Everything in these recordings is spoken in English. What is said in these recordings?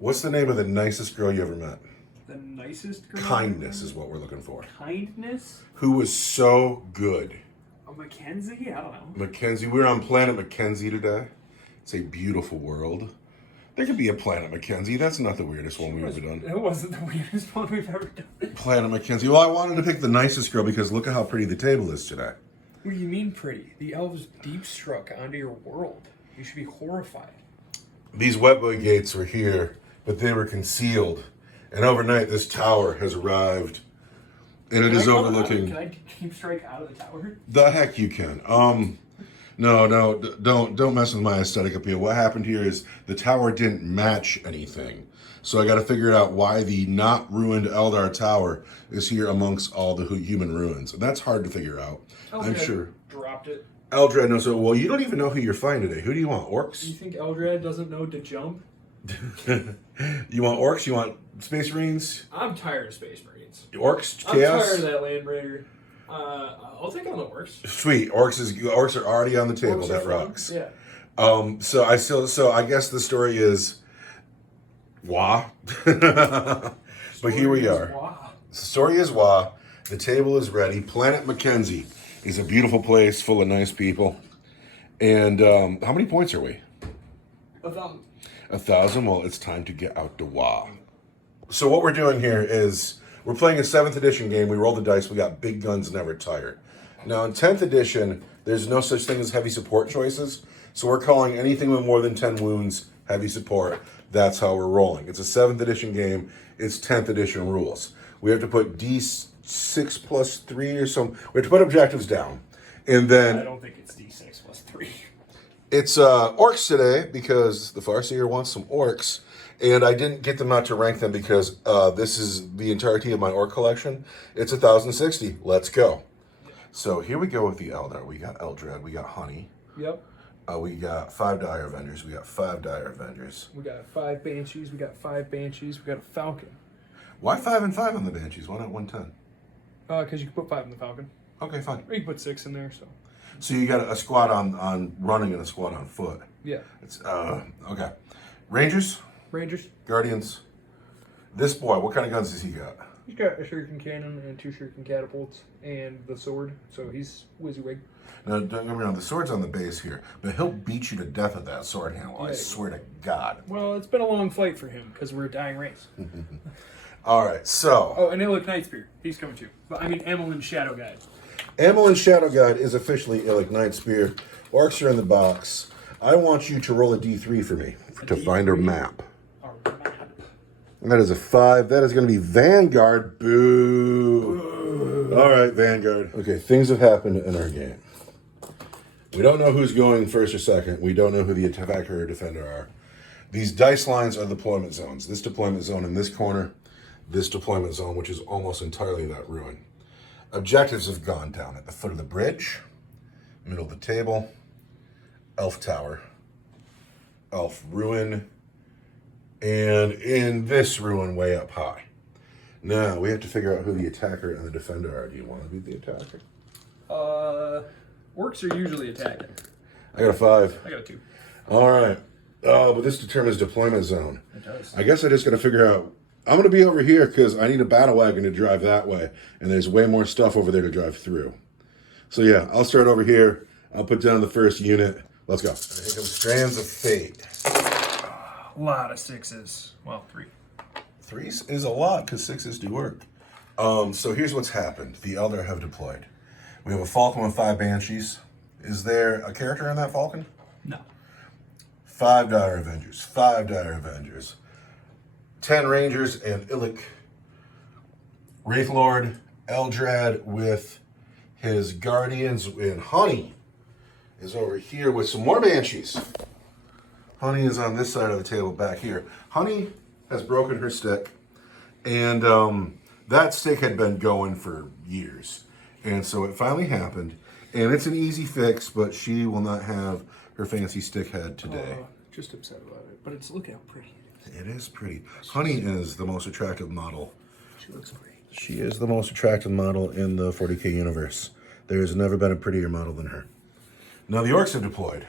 What's the name of the nicest girl you ever met? The nicest girl? Kindness is what we're looking for. Kindness? Who was so good? Mackenzie? I don't know. Mackenzie. We were on planet Mackenzie today. It's a beautiful world. There could be a planet Mackenzie. That's not the weirdest one we've ever done. It wasn't the weirdest one we've ever done. Planet Mackenzie. Well, I wanted to pick the nicest girl because look at how pretty the table is today. What do you mean pretty? The elves deep struck onto your world. You should be horrified. These wetboy gates were here, but they were concealed. And overnight, this tower has arrived. And it is overlooking... Can I deep strike out of the tower? The heck you can. No, don't mess with my aesthetic appeal. What happened here is the tower didn't match anything. So I got to figure out why the not ruined Eldar tower is here amongst all the human ruins. And that's hard to figure out. I'm sure. Dropped it. Eldred knows it. Well, you don't even know who you're fighting today. Who do you want? Orcs? You think Eldred doesn't know to jump? You want Orcs? You want Space Marines? I'm tired of Space Marines. Orcs? Chaos? I'm tired of that Landbreaker. I'll take on the Orcs. Sweet. Orcs are already on the table. That rocks. Yeah. So I guess the story is wah. But here we are. Wow. The story is wah. The table is ready. Planet Mackenzie is a beautiful place full of nice people. And how many points are we? 1,000. 1,000. Well, it's time to get out to wah. So what we're doing here is we're playing a 7th edition game. We roll the dice. We got big guns, never tired. Now in 10th edition, there's no such thing as heavy support choices. So we're calling anything with more than 10 wounds heavy support. That's how we're rolling. It's a 7th edition game. It's 10th edition rules. We have to put D6 plus 3 or some. We have to put objectives down. And then I don't think it's D6 plus 3. It's Orks today because the Farseer wants some Orks. And I didn't get them out to rank them because this is the entirety of my Orc collection. It's 1,060. Let's go. So here we go with the Eldar. We got Eldred. We got Honey. Yep. We got 5 Dire Avengers. We got 5 Dire Avengers. We got 5 Banshees. We got 5 Banshees. We got a Falcon. Why 5 and 5 on the Banshees? Why not 110? Because you can put 5 in the Falcon. Okay, fine. Or you can put 6 in there, so. So you got a squad on running and a squad on foot. Yeah. It's okay. Rangers? Rangers. Guardians. This boy, what kind of guns does he got? He's got a shuriken cannon and 2 shuriken catapults and the sword, so he's WYSIWYG. Now, don't get me wrong, the sword's on the base here, but he'll beat you to death with that sword handle. I swear to God. Well, it's been a long fight for him because we're a dying race. All right, so. Oh, and Illic Nightspear. He's coming too. But I mean, Amelin Shadow Guide. Amelin Shadow Guide is officially Illic Nightspear. Orcs are in the box. I want you to roll a D3 for me to find a map. And that is a 5. That is going to be Vanguard. Boo. All right, Vanguard. Okay, things have happened in our game. We don't know who's going first or second. We don't know who the attacker or defender are. These dice lines are deployment zones. This deployment zone in this corner, this deployment zone, which is almost entirely that ruin. Objectives have gone down at the foot of the bridge, middle of the table, Elf Tower, Elf Ruin, and in this ruin way up high. Now, we have to figure out who the attacker and the defender are. Do you want to be the attacker? Orcs are usually attacking. I got a 5. I got a 2. All right. But this determines deployment zone. It does. I guess I just got to figure out. I'm going to be over here because I need a battle wagon to drive that way. And there's way more stuff over there to drive through. So yeah, I'll start over here. I'll put down the first unit. Let's go. Here comes Strands of Fate. A lot of 6s. Well, 3. 3 is a lot because 6s do work. So here's what's happened. The Eldar have deployed. We have a Falcon with 5 Banshees. Is there a character in that Falcon? No. 5 Dire Avengers. 5 Dire Avengers. 10 Rangers and Illic. Wraithlord, Eldred with his Guardians, and Honey is over here with some more Banshees. Honey is on this side of the table back here. Honey has broken her stick, and that stick had been going for years. And so it finally happened, and it's an easy fix, but she will not have her fancy stick head today. Just upset about it, but look how pretty it is. It is pretty. Honey is the most attractive model. She looks great. She is the most attractive model in the 40k universe. There has never been a prettier model than her. Now the Orcs have deployed.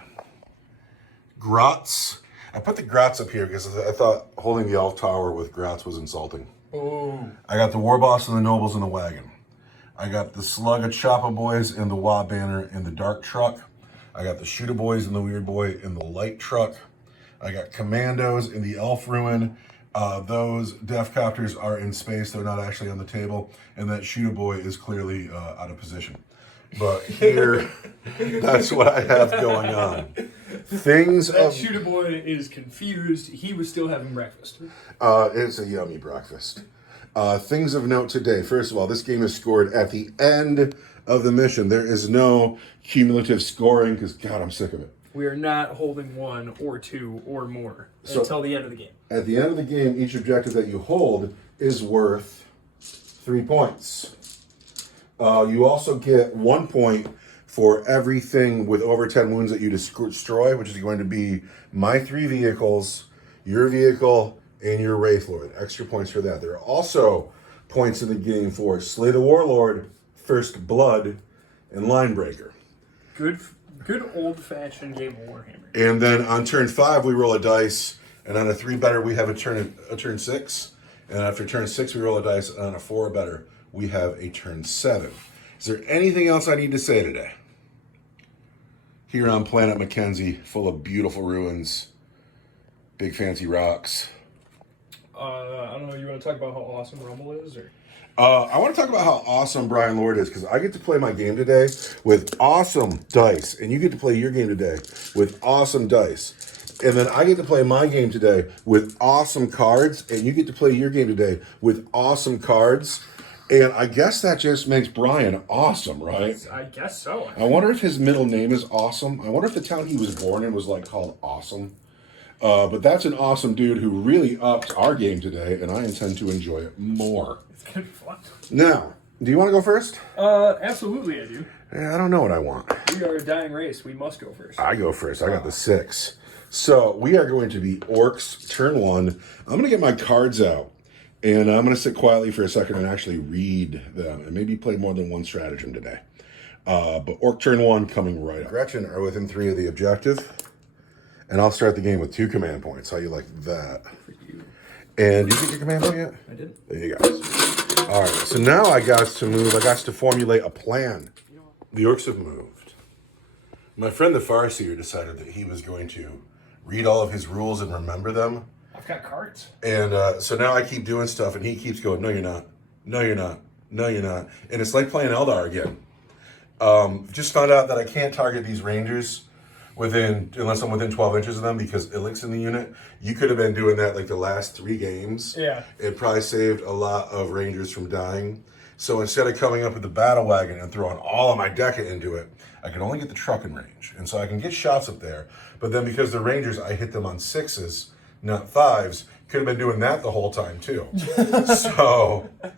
Grots. I put the Grats up here because I thought holding the Elf Tower with Grats was insulting. Oh. I got the War Boss and the Nobles in the wagon. I got the Slug of Choppa Boys and the Wa Banner in the dark truck. I got the Shooter Boys and the Weird Boy in the light truck. I got Commandos in the Elf Ruin. Those Death Copters are in space. They're not actually on the table. And that Shooter Boy is clearly out of position. But here, that's what I have going on. That Shooter Boy is confused. He was still having breakfast. It's a yummy breakfast. Things of note today. First of all, this game is scored at the end of the mission. There is no cumulative scoring because, God, I'm sick of it. We are not holding 1 or 2 or more until the end of the game. At the end of the game, each objective that you hold is worth 3 points. You also get 1 point for everything with over 10 wounds that you destroy, which is going to be my 3 vehicles, your vehicle, and your Wraith Lord. Extra points for that. There are also points in the game for Slay the Warlord, First Blood, and Line Breaker. Good old-fashioned game of Warhammer. And then on turn 5, we roll a dice, and on a 3 better, we have a turn 6. And after turn 6, we roll a dice, and on a 4 better, we have a turn 7. Is there anything else I need to say today? Here on Planet Mackenzie, full of beautiful ruins, big fancy rocks. I don't know, you want to talk about how awesome Rumble is? Or? I want to talk about how awesome Brian Lord is, because I get to play my game today with awesome dice, and you get to play your game today with awesome dice. And then I get to play my game today with awesome cards, and you get to play your game today with awesome cards. And I guess that just makes Brian awesome, right? I guess so. I wonder if his middle name is Awesome. I wonder if the town he was born in was called Awesome. But that's an awesome dude who really upped our game today, and I intend to enjoy it more. It's going to be fun. Now, do you want to go first? Absolutely I do. Yeah, I don't know what I want. We are a dying race. We must go first. I go first. I got the 6. So we are going to be Orks, turn 1. I'm going to get my cards out, and I'm going to sit quietly for a second and actually read them, and maybe play more than one stratagem today. But Ork turn 1 coming right up. Gretchen are within 3 of the objective, and I'll start the game with 2 command points. How you like that? For you. And did you get your command point yet? I did. There you go. All right, so now I got to move. I got to formulate a plan. The Orks have moved. My friend the Farseer decided that he was going to read all of his rules and remember them. I've got cards. And so now I keep doing stuff, and he keeps going, no, you're not. No, you're not. No, you're not. And it's like playing Eldar again. Just found out that I can't target these Rangers unless I'm within 12 inches of them because Illick's in the unit. You could have been doing that the last 3 games. Yeah. It probably saved a lot of Rangers from dying. So instead of coming up with the battle wagon and throwing all of my Deca into it, I can only get the truck in range. And so I can get shots up there. But then because they're Rangers, I hit them on 6s, not 5s. Could have been doing that the whole time too. So I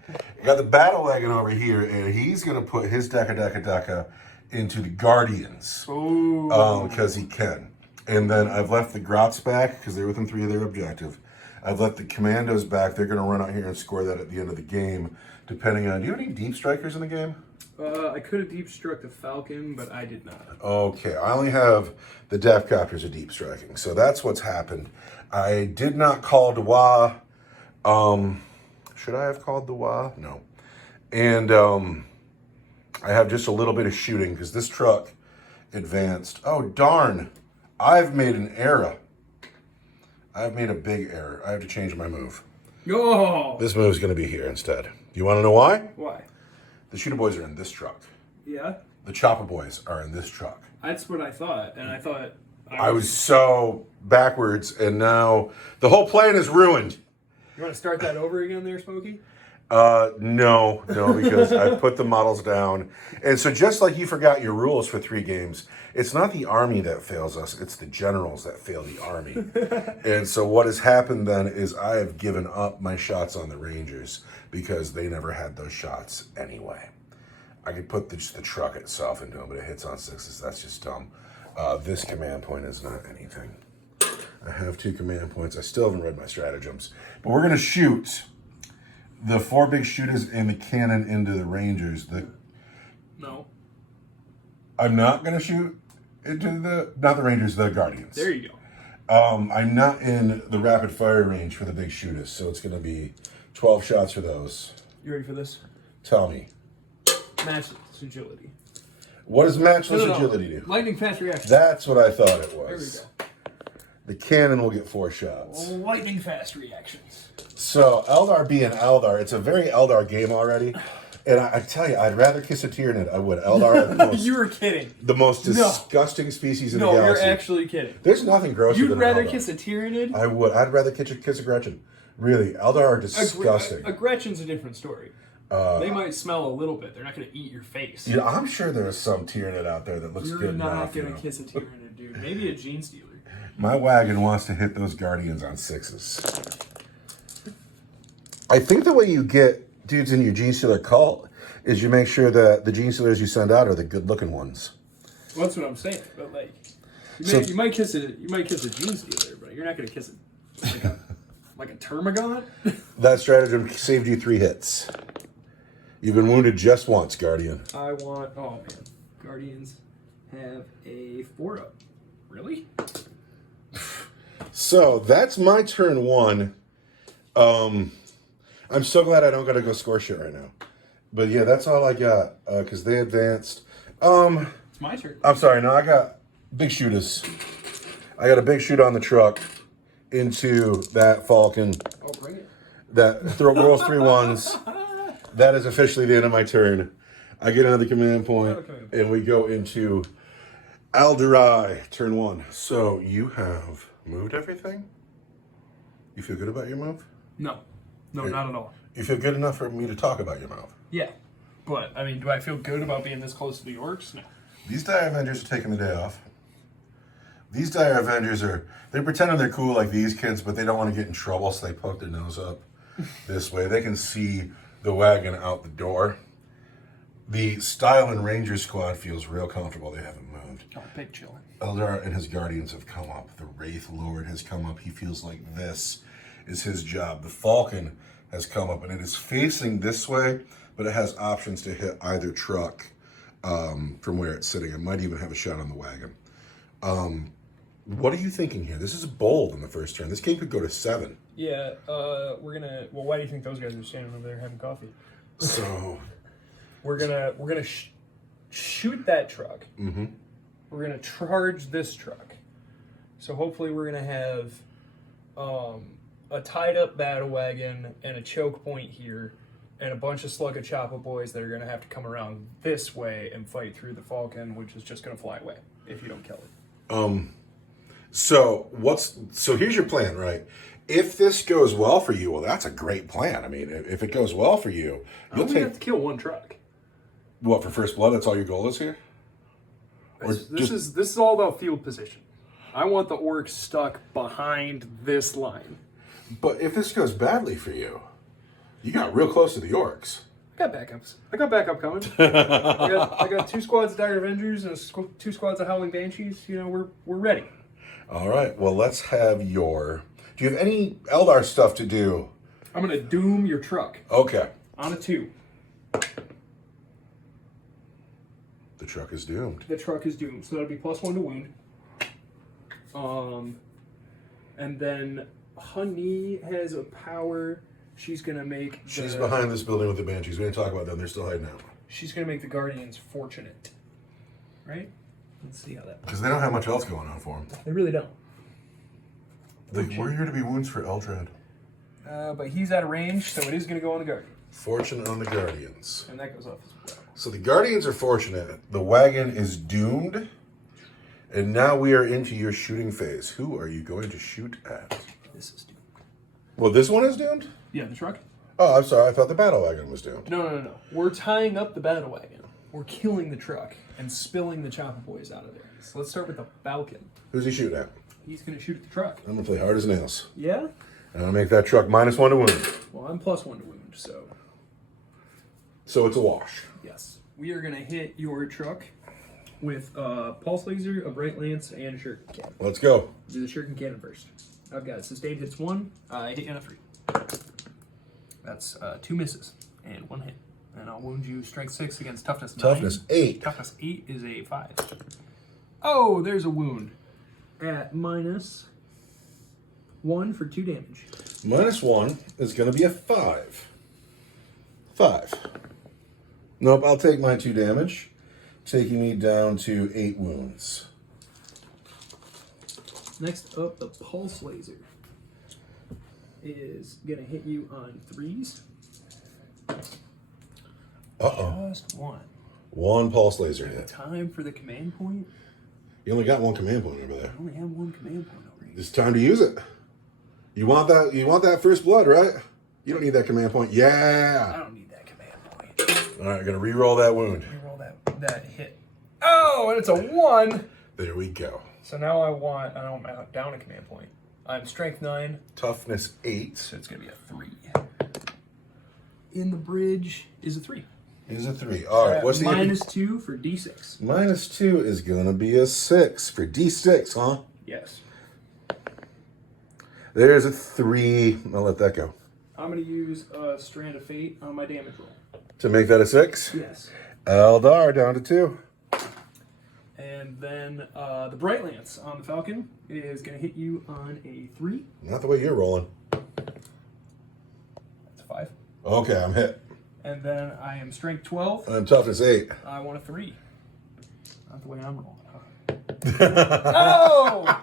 got the battle wagon over here, and he's going to put his Deca into the Guardians. Because he can. And then I've left the Grots back because they're within 3 of their objective. I've left the Commandos back. They're going to run out here and score that at the end of the game, depending on... Do you have any deep strikers in the game? I could have deep struck the Falcon, but I did not. Okay, I only have the Death Copters of deep striking. So that's what's happened. I did not call Dwa. Should I have called Dwa? No. And I have just a little bit of shooting because this truck advanced. Oh, darn. I've made an error. I've made a big error. I have to change my move. Oh! This move's going to be here instead. You want to know why? Why? The Shooter Boys are in this truck. Yeah? The Chopper Boys are in this truck. That's what I thought, and I thought... I was so backwards, and now the whole plan is ruined. You want to start that over again there, Smokey? No, because I put the models down. And so just like you forgot your rules for 3 games, it's not the army that fails us, it's the generals that fail the army. And so what has happened then is I have given up my shots on the Rangers because they never had those shots anyway. I could put the truck itself into them, but it hits on 6s. That's just dumb. This command point is not anything. I have 2 command points. I still haven't read my stratagems. But we're going to shoot the 4 big shooters and the cannon into the Rangers. No. I'm not going to shoot into not the Rangers, the Guardians. There you go. I'm not in the rapid fire range for the big shooters, so it's going to be 12 shots for those. You ready for this? Tell me. Matchless agility. What does matchless agility do? Lightning fast reaction. That's what I thought it was. There we go. The cannon will get 4 shots. Lightning fast reactions. So, Eldar being Eldar, it's a very Eldar game already. And I tell you, I'd rather kiss a Tyranid. I would. Eldar are the most, You were kidding. the most disgusting species in the No, galaxy. you're actually kidding. There's nothing grosser You'd than rather an Eldar. kiss a Tyranid? I would. I'd rather kiss a Gretchen. Really, Eldar are disgusting. A Gretchen's a different story. They might smell a little bit. They're not going to eat your face. Yeah, I'm sure there's some Tyranid out there that looks You're good. not going to kiss a Tyranid, dude. Maybe a Gene Stealer. My wagon wants to hit those Guardians on 6s. I think the way you get dudes in your Gene Stealer cult is you make sure that the Gene Stealers you send out are the good-looking ones. Well, that's what I'm saying. But like, you might kiss a Gene Stealer, but you're not going to kiss it like a Termagant. That stratagem saved you 3 hits. You've been wounded just once, Guardian. I want. Oh man, Guardians have a 4-up. Really? So that's my turn 1. I'm so glad I don't got to go score shit right now. But yeah, that's all I got because they advanced. It's my turn. I'm sorry. No, I got big shooters. I got a big shoot on the truck into that Falcon. Oh, bring it. That rolls 3 1s. That is officially the end of my turn. I get another command point, and we go into Alderai, turn 1. So you have moved everything? You feel good about your move? No, not at all. You feel good enough for me to talk about your move? Yeah, but I mean, do I feel good about being this close to the Orks? No. These Dire Avengers are taking the day off. These Dire Avengers they're pretending they're cool like these kids, but they don't want to get in trouble, so they poke their nose up this way. They can see the wagon out the door. The Style and Ranger squad feels real comfortable. They haven't moved. Oh, big chillin'. Eldar and his guardians have come up. The Wraith Lord has come up. He feels like this is his job. The Falcon has come up, and it is facing this way, but it has options to hit either truck from where it's sitting. It might even have a shot on the wagon. What are you thinking here? This is bold in the first turn. This game could go to 7. Yeah, we're gonna. Well, why do you think those guys are standing over there having coffee? So we're gonna shoot that truck. Mm-hmm. We're gonna charge this truck. So hopefully we're gonna have a tied up battle wagon and a choke point here, and a bunch of slug of choppa boys that are gonna have to come around this way and fight through the Falcon, which is just gonna fly away if you don't kill it. So here's your plan, right? If this goes well for you, well, that's a great plan. I mean, if it goes well for you, you'll We have to kill one truck. What, for first blood? That's all your goal is here? Or This is all about field position. I want the Orcs stuck behind this line. But if this goes badly for you, you got real close to the Orcs. I got backups. I got backup coming. I got 2 squads of Dire Avengers and 2 squads of Howling Banshees. You know, we're ready. All right. Well, let's have your. Do you have any Eldar stuff to do? I'm gonna doom your truck Okay. on a 2. The truck is doomed. The truck is doomed, so that'll be +1 to wound. And then Honey has a power. She's gonna make. She's behind this building with the Banshees. We didn't talk about them. They're still hiding out. She's gonna make the Guardians fortunate, right? Let's see how that. Because they don't have much else going on for them. They really don't. We're here to be wounds for Eldrad. But he's out of range, so it is gonna go on the Guardian, Fortune on the Guardians. and that goes off as well. So the Guardians are fortunate. The wagon is doomed. And now we are into your shooting phase. Who are you going to shoot at? This is doomed. Well, this one is doomed? Yeah, the truck. Oh, I'm sorry. I thought the battle wagon was doomed. No. We're tying up the battle wagon. We're killing the truck and spilling the chopper boys out of there. So let's start with the Falcon. Who's he shooting at? He's gonna shoot at the truck. I'm going to play hard as nails. Yeah. And I'm going to make that truck -1 to wound. Well, I'm +1 to wound, so So it's a wash. yes. We are gonna hit your truck with pulse laser, a bright lance, and a shuriken cannon. Let's go. Do the shuriken cannon first. I've got sustained hits 1. I hit you on a 3. That's 2 misses and 1 hit. And I'll wound you strength 6 against toughness 9. Toughness 8. Toughness 8 is a 5. Oh, there's a wound at -3. 1 for 2 damage. -1 is going to be a 5. 5. Nope, I'll take my 2 damage, taking me down to 8 wounds. Next up, the Pulse Laser is going to hit you on 3s. Uh-oh. Just 1. 1 pulse laser hit. Time for the command point. You only got 1 command point over there. I only have 1 command point over here. It's time to use it. You want that first blood, right? You don't need that command point. I Yeah. don't need that command point. All right, gonna re-roll that wound. Reroll that hit. Oh, and it's a 1. There we go. So now I'm down a command point. I'm strength 9, Toughness 8 so it's going to be a 3. In the bridge is a 3. is a 3. All right, what's the -2 for D6? -2 is gonna be a 6 for D6, huh? Yes. There's a 3. I'll let that go. I'm going to use a Strand of Fate on my damage roll. To make that a 6. Yes. Eldar down to 2. And then the Bright Lance on the Falcon is going to hit you on a 3. Not the way you're rolling. That's a 5. Okay, I'm hit. And then I am strength 12. I'm toughness 8. I want a 3. Not the way I'm rolling, huh? Oh!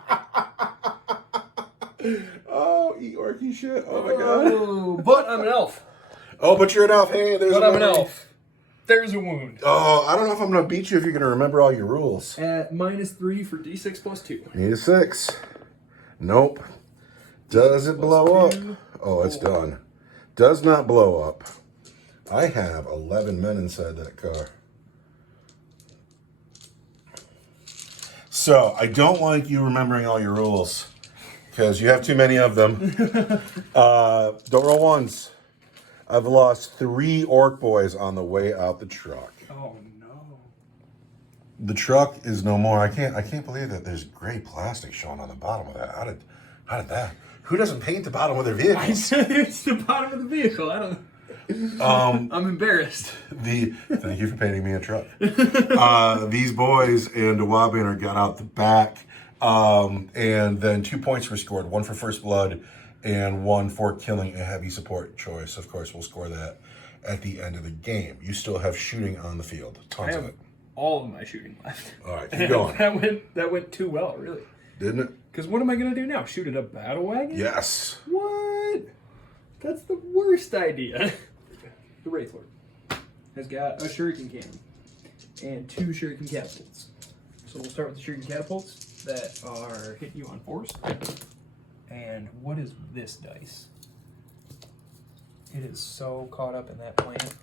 Oh, eat orky shit. Oh my god. Oh, but I'm an elf. Oh, but you're an elf. Hey, there's But a I'm an wound. elf. There's a wound. Oh, I don't know if I'm going to beat you if you're going to remember all your rules. At -3 for D6 plus 2. Need a 6. Nope. Does it blow up? 2. Oh, it's done. Does not blow up. I have 11 men inside that car. So, I don't like you remembering all your rules. Because you have too many of them. Don't roll ones. I've lost 3 orc boys on the way out the truck. Oh no. The truck is no more. I can't believe that there's gray plastic showing on the bottom of that. How did that? Who doesn't paint the bottom of their I vehicles? said it's the bottom of the vehicle. I don't. I'm embarrassed. Thank you for painting me a truck. These boys and the Wabaner got out the back, and then 2 points were scored. 1 for first blood, and 1 for killing a heavy support choice. Of course, we'll score that at the end of the game. You still have shooting on the field, tons of it. All of my shooting left. All right, keep going. That went too well, really. Didn't it? Because what am I gonna do now? Shoot at a battle wagon? Yes. What? That's the worst idea. The Wraith Lord has got a shuriken cannon and 2 shuriken catapults. So we'll start with the shuriken catapults that are hitting you on 4s. And what is this dice? It is so caught up in that plant.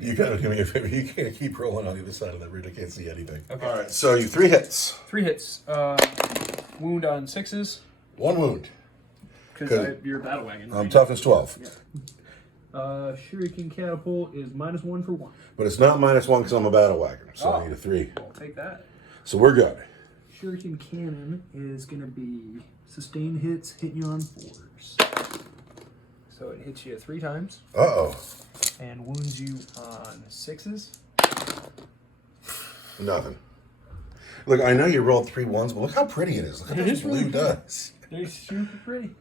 You gotta do me a favor. You can't keep rolling on the other side of that route. I can't see anything. Okay. All right. So you 3 hits. 3 hits. Wound on 6s. 1 wound. Because you're a battle wagon. Right? Toughness 12. Yeah. Shuriken catapult is -1 for 1. But it's not -1 because I'm a battle wagon. So I need a 3. I'll take that. So we're good. Shuriken cannon is going to be sustained hits, hitting you on 4s. So it hits you 3 times Uh-oh. and wounds you on 6s. Nothing. Look, I know you rolled 3 1s, but look how pretty it is. Look at It those is really blue pretty. dots. They're super pretty.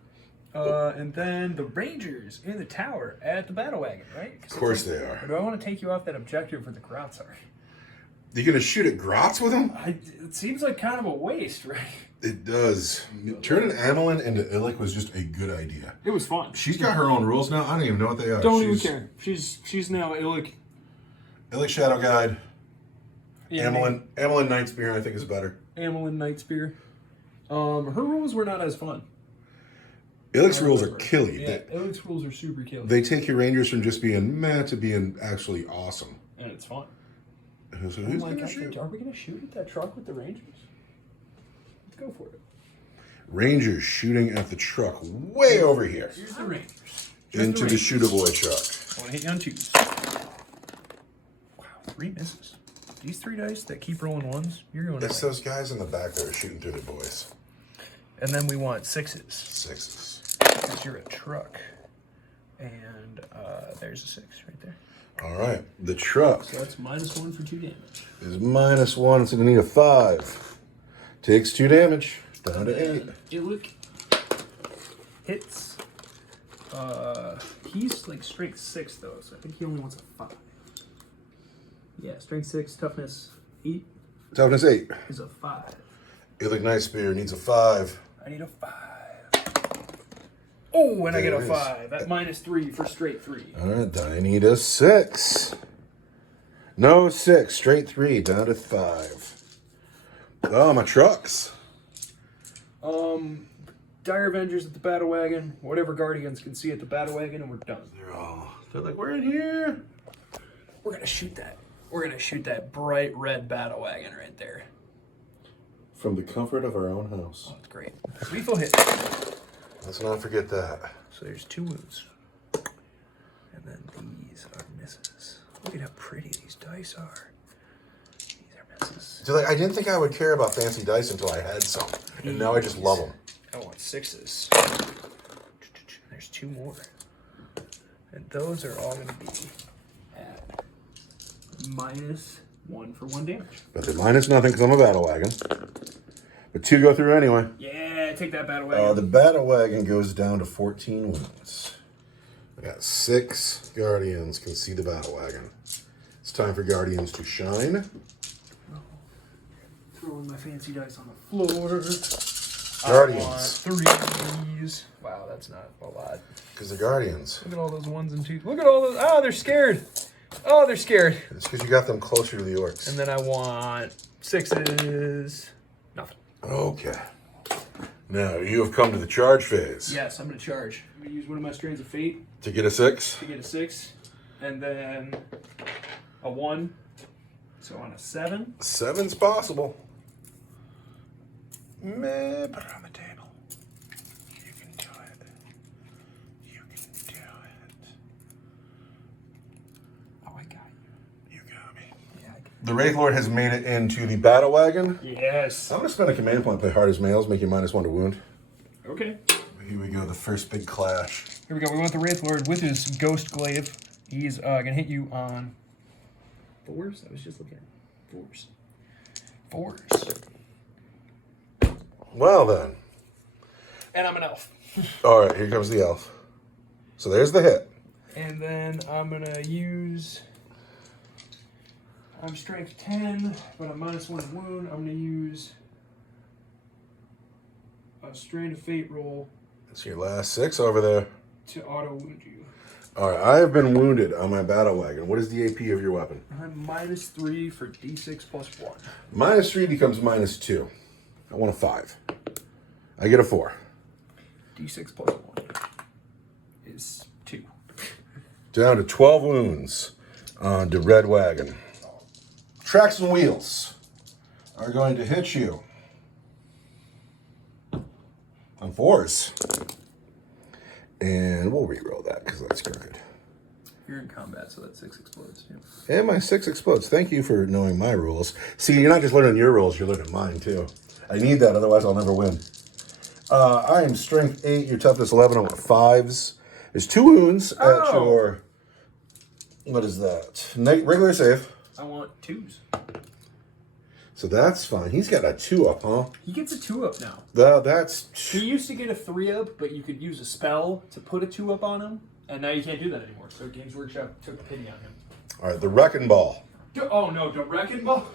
And then the Rangers in the tower at the battle wagon, right? Of course they are. Or do I want to take you off that objective where the Grots are? You gonna shoot at Grotz with them? It seems like kind of a waste, right? It does. Turning Amelin into Illic was just a good idea. It was fun. She's got her own rules now. I don't even know what they are. Don't even care. She's now Illic. Illic Shadow Guide. Yeah, Amelin Nightspear, I think, is better. Amelin Nightspear. Her rules were not as fun. Illic's rules are killy. Yeah, Illic's rules are super killy. They take your Rangers from just being meh to being actually awesome. And it's fun. So Oh who's my gonna gosh, shoot? are we going to shoot at that truck with the Rangers? Let's go for it. Rangers shooting at the truck way over here. Here's the Rangers. Just Into the Rangers. Shoot-A-Boy truck. I want to hit you on 2s. Wow, 3 misses. These 3 dice that keep rolling 1s, you're going It's to. those guys in the back that are shooting through the boys. And then we want 6s. 6s. Because you're a truck. And there's a 6 right there. All right. The truck So that's -1 for 2 damage. is -1. It's going to need a 5. Takes 2 damage. Down to 8. Illic Hits. He's like strength 6 though, so I think he only wants a 5. Yeah, strength 6, toughness 8. Toughness 8. Is a 5. Eolic Night Spear needs a 5. I need a 5. Oh, and I get There a it 5. That -3 for straight 3. Alright, I need a 6. No 6, straight 3, down to 5. Oh, my trucks. Dire Avengers at the Battle Wagon, whatever Guardians can see at the Battle Wagon, and we're done. They're like, we're in here. We're gonna shoot that. We're gonna shoot that bright red Battle Wagon right there. From the comfort of our own house. Oh, it's great. Lethal hit. Let's not forget that. So there's 2 wounds. And then these are misses. Look at how pretty these dice are. These are misses. So like, I didn't think I would care about fancy dice until I had some. And now I just love them. I want 6s. There's 2 more. And those are all gonna be at -1 for 1 damage. But they're minus nothing because I'm a battle wagon. But 2 go through anyway. Yeah, take that Battle Wagon. The battle wagon goes down to 14 wounds. I got 6 Guardians can see the battle wagon. It's time for Guardians to shine. Throwing my fancy dice on the floor. Guardians. I want 3s. Wow, that's not a lot. Because they're Guardians. Look at all those 1s and 2s. Look at all those. Oh, they're scared. Oh, they're scared. It's because you got them closer to the Orks. And then I want 6s. Nothing. Okay. Now, you have come to the charge phase. Yes, I'm going to charge. I'm going to use one of my Strands of Fate To get a 6? to get a 6. And then a 1. So on a 7. 7's possible. Meh, put it on the table. You can do it. You can do it. Oh, I got you. You got me. Yeah, I got The Wraith Lord has made it into the battle wagon. you. Yes. I'm going to spend a command point, play hard as males, make you -1 to wound. Okay. Here we go, the first big clash. Here we go. We want the Wraith Lord with his Ghost Glaive. He's going to hit you on 4s. I was just looking at 4s. 4s. Well then. And I'm an elf. All right, here comes the elf. So there's the hit. And then I'm going to use... I'm strength 10, but I'm -1 to wound. I'm going to use a Strand of Fate roll It's your last 6 over there. to auto wound you. All right, I have been wounded on my battle wagon. What is the AP of your weapon? I'm -3 for D6 plus 1. -3 becomes -2. I want a 5. I get a 4. D6 plus 1 is 2. Down to 12 wounds on the red wagon. Tracks and wheels are going to hit you on 4s. And we'll re-roll that because that's crooked. You're in combat, so that 6 explodes. Yeah. And my 6 explodes. Thank you for knowing my rules. See, you're not just learning your rules, you're learning mine too. I need that, otherwise I'll never win. I am strength 8, your toughness 11. I want 5s. There's 2 wounds at your... What is that? Regular save. I want 2s. So that's fine. He's got a 2-up, huh? He gets a 2-up now. That's... He used to get a 3-up, but you could use a spell to put a 2-up on him, and now you can't do that anymore. So Games Workshop took pity on him. All right, the Wrecking Ball. Oh no, the Wrecking Ball?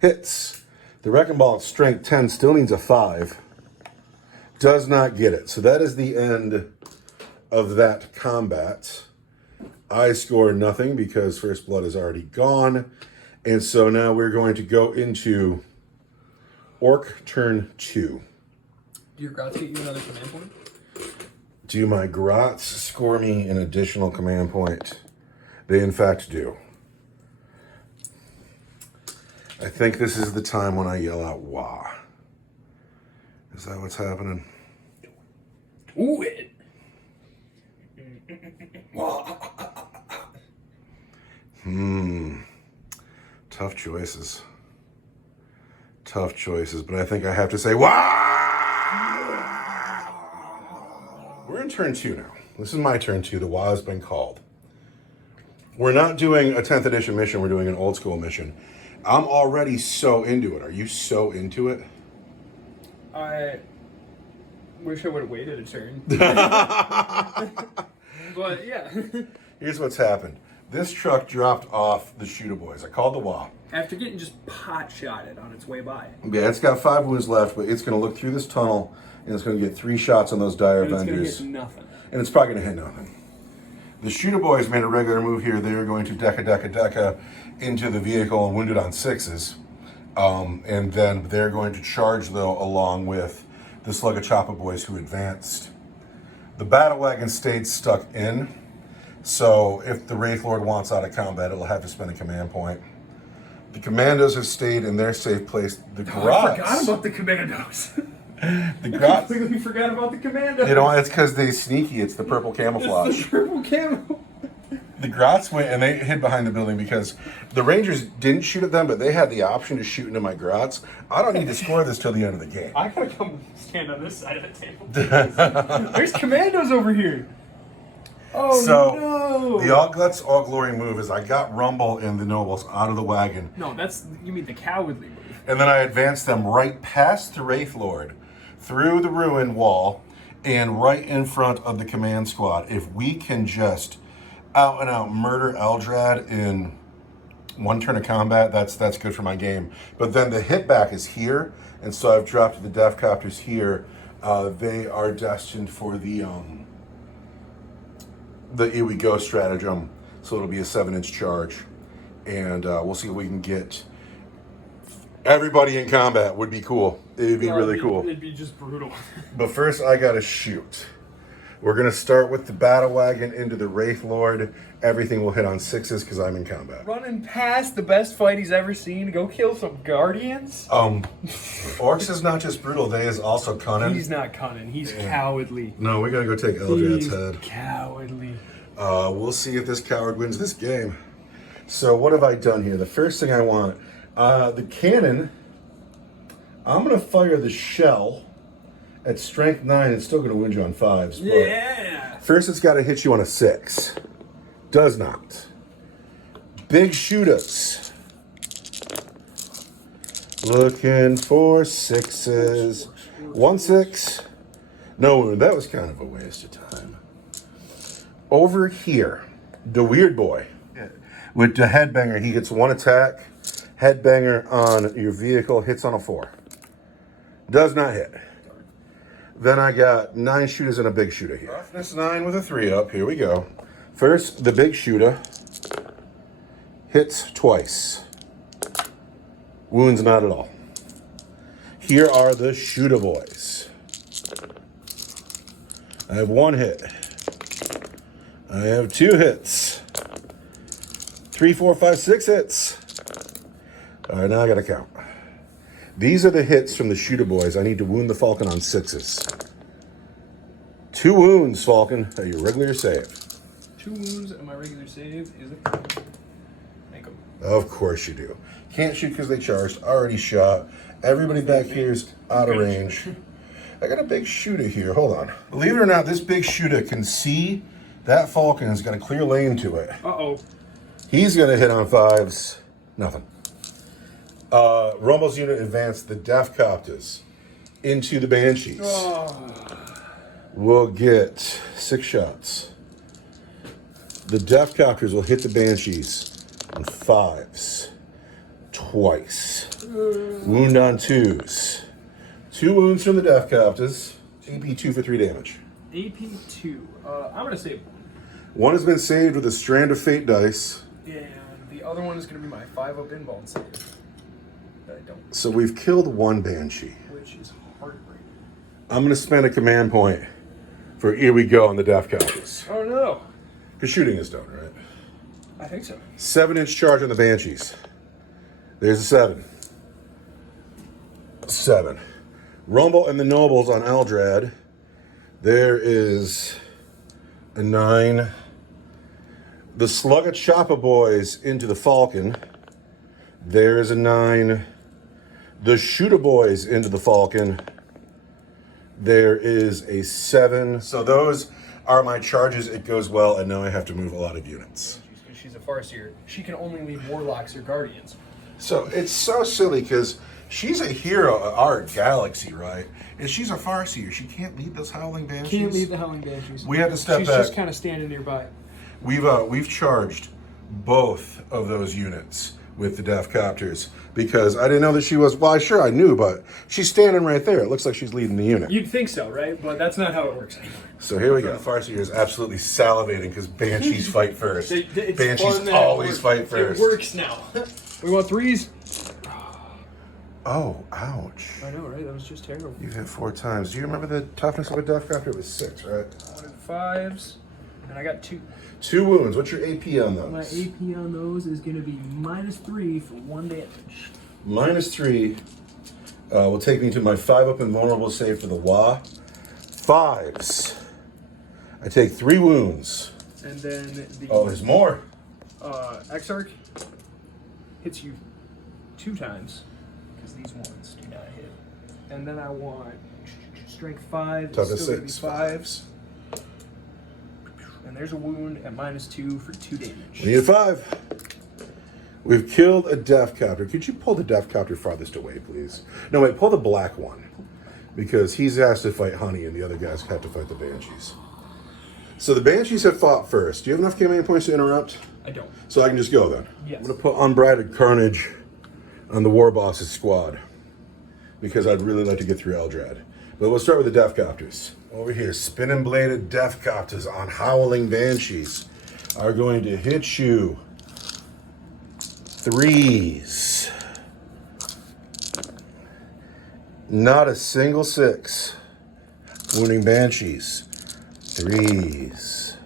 Hits. The Wrecking Ball at strength 10 still needs a 5. Does not get it. So that is the end of that combat. I score nothing because First Blood is already gone. And so now we're going to go into Orc turn 2. Do your Grots get you another command point? Do my Grots score me an additional command point? They in fact do. I think this is the time when I yell out, wah. Is that what's happening? Do it! Tough choices. Tough choices, but I think I have to say, wah! We're in turn 2 now. This is my turn 2. The wah has been called. We're not doing a 10th edition mission. We're doing an old school mission. I'm already so into it. Are you so into it? Wish I would have waited a turn. But yeah. Here's what's happened. This truck dropped off the shooter boys. I called the WA. After getting just pot-shotted on its way by. Yeah, it's got 5 wounds left, but it's going to look through this tunnel, and it's going to get 3 shots on those dire And it's vendors. going to get nothing. And it's probably going to hit nothing. The shooter boys made a regular move here. They were going to deca into the vehicle and wound it on 6s. And then they're going to charge, though, along with the Slug of Choppa boys who advanced. The battle wagon stayed stuck in. So if the Wraith Lord wants out of combat, it'll have to spend a command point. The commandos have stayed in their safe place. The Grots. I forgot about the commandos. The Grots. I completely forgot about the commandos. You know, it's because they sneaky. It's the purple camouflage. It's the purple camo. The Grots went and they hid behind the building because the Rangers didn't shoot at them, but they had the option to shoot into my Grots. I don't need to score this till the end of the game. I gotta come stand on this side of the table. There's commandos over here. Oh, so, no. the All Guts, All Glory move is I got Rumble and the Nobles out of the wagon. No, you mean the cowardly move. And then I advanced them right past the Wraith Lord, through the ruin wall, and right in front of the command squad. If we can just out and out murder Eldrad in 1 turn of combat, that's good for my game. But then the hit back is here, and so I've dropped the Death Copters here. They are destined for the Here We Go stratagem, so it'll be a 7-inch charge, and we'll see if we can get everybody in combat. Would be cool. It'd be really cool. It'd be just brutal. But first, I gotta shoot. We're gonna start with the battle wagon into the Wraith Lord. Everything will hit on 6s because I'm in combat. Running past the best fight he's ever seen to go kill some Guardians? Orcs is not just brutal, they is also cunning. He's not cunning, he's cowardly. No, we gotta go take Eldrad's head. Cowardly. We'll see if this coward wins this game. So what have I done here? The first thing I want, the cannon, I'm gonna fire the shell at strength 9. It's still gonna wound you on 5s. But Yeah! first it's gotta hit you on a 6. Does not. Big shooters. Looking for 6s. 1 6. No wound. That was kind of a waste of time. Over here, the weird boy. With the headbanger, he gets 1 attack. Headbanger on your vehicle hits on a 4. Does not hit. Then I got 9 shooters and a big shooter here. Roughness 9 with a 3 up. Here we go. First, the big shooter hits twice. Wounds not at all. Here are the shooter boys. I have 1 hit. I have 2 hits. 3, 4, 5, 6 hits. All right, now I gotta count. These are the hits from the shooter boys. I need to wound the Falcon on 6s. 2 wounds, Falcon, at your regular save. 2 wounds and my regular save is a make them. Of course you do. Can't shoot because they charged. Already shot. Everybody back here is out of range. I got a big shooter here. Hold on. Believe it or not, this big shooter can see that Falcon has got a clear lane to it. Uh-oh. He's going to hit on 5s. Nothing. Rumble's unit advanced the Death Copters into the Banshees. Oh. We'll get 6 shots. The Death Copters will hit the Banshees on 5s. Twice. Wound on 2s. 2 wounds from the Death Copters. AP 2 for 3 damage. AP 2. I'm going to save 1 has been saved with a Strand of Fate dice. And the other one is going to be my 5-up inbound save. That I don't. So we've killed 1 Banshee. Which is heartbreaking. I'm going to spend a command point for Here We Go on the Death Copters. Oh no. The shooting is done, right? I think so. 7-inch charge on the Banshees. There's a 7. 7. Rumble and the Nobles on Eldrad. There is a 9. The Slug of Choppa boys into the Falcon. There's a 9. The Shooter boys into the Falcon. There is a 7. So those are my charges. It goes well, and now I have to move a lot of units. She's a Farseer. She can only lead Warlocks or Guardians. So it's so silly because She's a hero of our galaxy, right? And she's a Farseer. She can't lead those Howling Banshees. Can't leave the Howling Banshees. We had to step She's back. just kind of standing nearby. We've charged both of those units with the Death Copters because I didn't know that she was. Well, sure I knew, but she's standing right there. It looks like she's leading the unit. You'd think so, right? But that's not how it works anymore. So here we go. Farseer is absolutely salivating because Banshees fight first. It's Banshees fun that always fight first. It works now. We want 3s. Oh, ouch. I know, right? That was just terrible. You hit 4 times. Do you remember the toughness of a Death Copter? It was 6, right? I wanted 5s, and I got 2. 2 wounds. What's your AP on those? My AP on those is going to be -3 for 1 damage. -3 will take me to my 5-up invulnerable save for the Wa. 5s. I take 3 wounds. And then the Oh, there's more. Exarch hits you 2 times because these ones do not hit. And then I want strength 5. Toughness It's still gonna 6. be 5s. And there's a wound at -2 for 2 damage. We need a 5. We've killed a Death Copter. Could you pull the Death Copter farthest away, please? No, wait, pull the black one. Because he's asked to fight Honey and the other guys have to fight the Banshees. So the Banshees have fought first. Do you have enough command points to interrupt? I don't. So I can just go then? Yes. I'm going to put Unbridled Carnage on the War Boss's squad. Because I'd really like to get through Eldrad. But we'll start with the Death Copters. Over here, spinning bladed Death Copters on Howling Banshees are going to hit you 3s. Not a single 6. Wounding Banshees. 3s.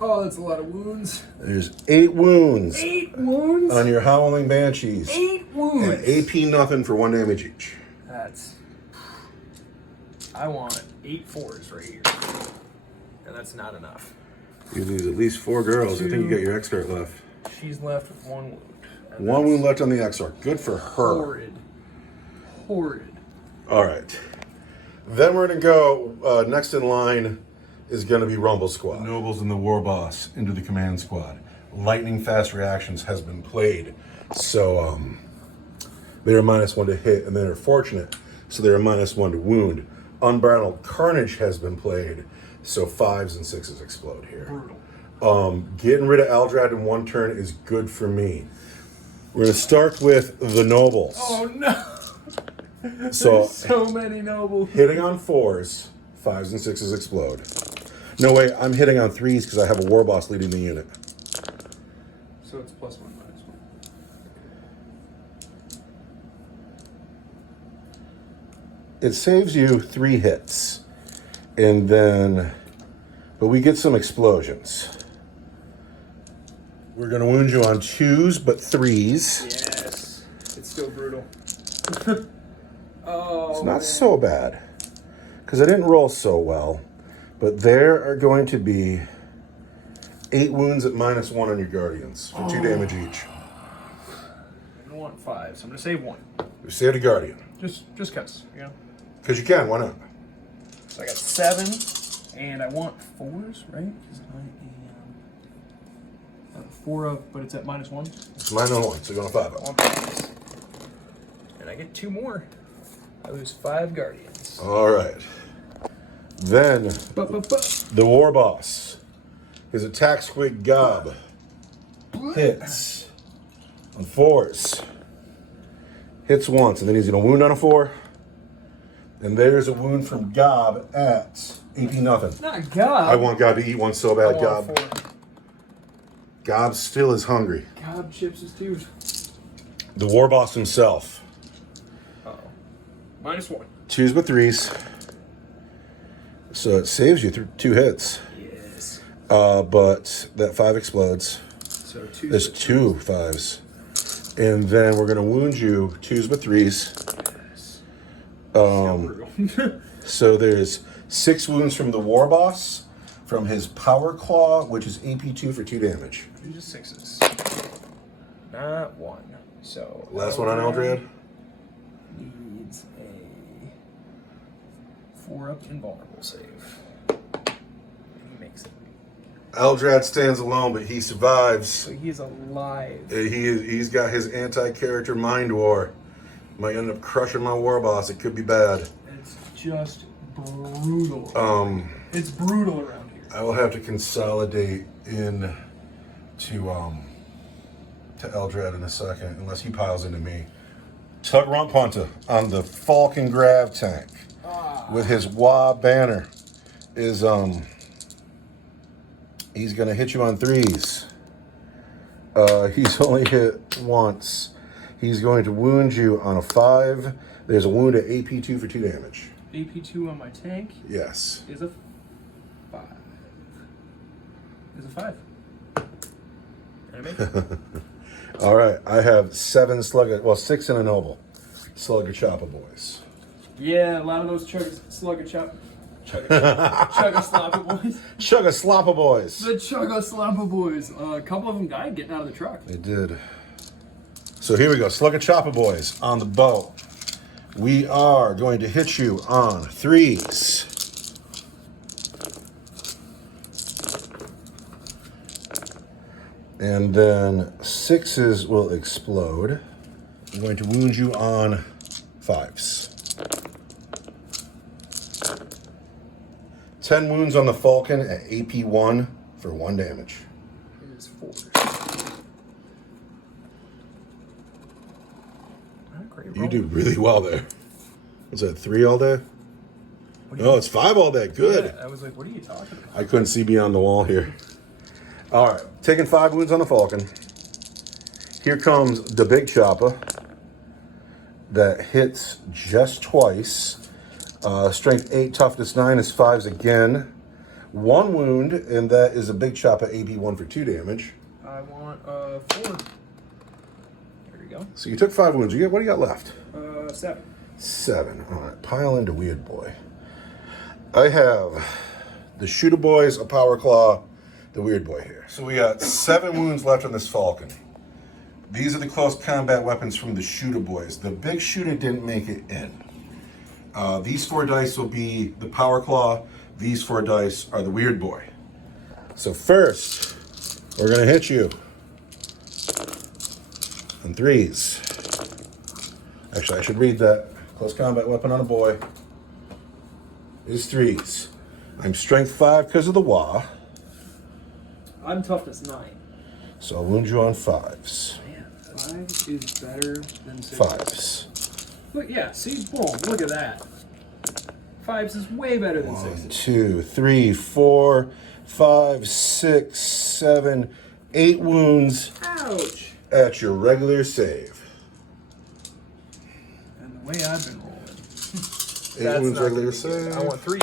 Oh, that's a lot of wounds. There's 8 wounds 8 wounds? on your Howling Banshees. 8 wounds. And AP nothing for 1 damage each. That's... I want 8 4s right here. And that's not enough. You lose at least 4 girls. I think you got your Exarch left. She's left with 1 wound. And 1 wound left on the Exarch. Good for her. Horrid. Horrid. All right. Then we're going to go, next in line is going to be Rumble Squad. The Nobles and the War Boss into the Command Squad. Lightning Fast Reactions has been played. So they're -1 to hit, and then they're fortunate. So they're -1 to wound. Unbridled Carnage has been played. So 5s and 6s explode here. Brutal. Getting rid of Eldrad in 1 turn is good for me. We're going to start with the Nobles. Oh no! So, There's so many nobles. hitting on 4s, 5s and 6s explode. No, wait, I'm hitting on 3s because I have a War Boss leading the unit. So it's +1, -1. It saves you 3 hits. And then, but we get some explosions. We're going to wound you on 2s, but 3s. Yes. It's still brutal. Oh, It's not so bad, because I didn't roll so well. But there are going to be 8 wounds at -1 on your Guardians for 2 damage each. I want 5, so I'm gonna save 1. You saved a Guardian. Just cause, you know. Because you can, why not? So I got 7, and I want 4s, right? Because I am 4 up, but it's at -1. It's -1, so you're going to 5 I up. want 5s. And I get 2 more. I lose 5 Guardians. All right. Then, the War Boss. His attack squig Gob hits on 4s. Hits once, and then he's going to wound on a 4. And there's a wound from Gob at AP nothing. Not Gob. I want Gob to eat one so I bad, want Gob. 4. Gob still is hungry. Gob chips his tooth. The War Boss himself. Uh-oh. -1. 2s but 3s. So it saves you 2 hits. Yes. But that 5 explodes. So 2. There's 2 5s. And then we're going to wound you 2s but 3s. So there's 6 wounds from the War Boss, from his Power Claw, which is AP2 for 2 damage. These are 6s. Not 1. So Last one on Eldrad. Needs a 4-up invulnerable save. He makes it. Eldrad stands alone, but he survives. So he's alive. He's got his anti-character Mind War. Might end up crushing my war boss. It could be bad. It's just brutal. It's brutal around here. I will have to consolidate in to Eldrad in a second, unless he piles into me. Tug Rump Hunter on the Falcon Grav tank with his Wa banner is he's gonna hit you on 3s. He's only hit once. He's going to wound you on a 5. There's a wound at AP2 for 2 damage. AP2 on my tank? Yes. Is a 5. Is a 5. Enemy? All right, I have 7 slugger, well, 6 in a noble. Slugger Chopper boys. Yeah, a lot of those slugger chopper. Chugga slopper boys. Chugga Slopper boys. The Chugga slopper boys. A couple of them died getting out of the truck. They did. So here we go, Slugger Chopper boys on the bow. We are going to hit you on 3s. And then 6s will explode. I'm going to wound you on 5s. 10 wounds on the Falcon at AP1 for 1 damage. It is 4. You do really well there. Was that 3 all day? Oh, it's 5 all day. Good. Yeah, I was like, what are you talking about? I couldn't see beyond the wall here. All right, taking 5 wounds on the Falcon. Here comes the big chopper that hits just twice. Strength 8, toughness 9 is 5s again. 1 wound, and that is a big chopper, AP1 for 2 damage. I want 4. There we go. So you took 5 wounds. What do you got left? 7. 7. All right, pile into Weird Boy. I have the Shooter Boys, a Power Claw, the Weird Boy here. So we got 7 wounds left on this Falcon. These are the close combat weapons from the Shooter Boys. The big shooter didn't make it in. These 4 dice will be the Power Claw. These 4 dice are the Weird Boy. So first, we're gonna hit you on 3s. Actually, I should read that. Close combat weapon on a boy is 3s. I'm strength 5 because of the Wa. I'm toughness 9. So I'll wound you on 5s. Man, 5 is better than 6. 5s. Look, yeah, see, boom, look at that. 5s is way better than 6s. 1, 2, 3, 4, 5, 6, 7, 8 wounds. Ouch! At your regular save. And the way I've been rolling. 8 wounds regular save. I want 3.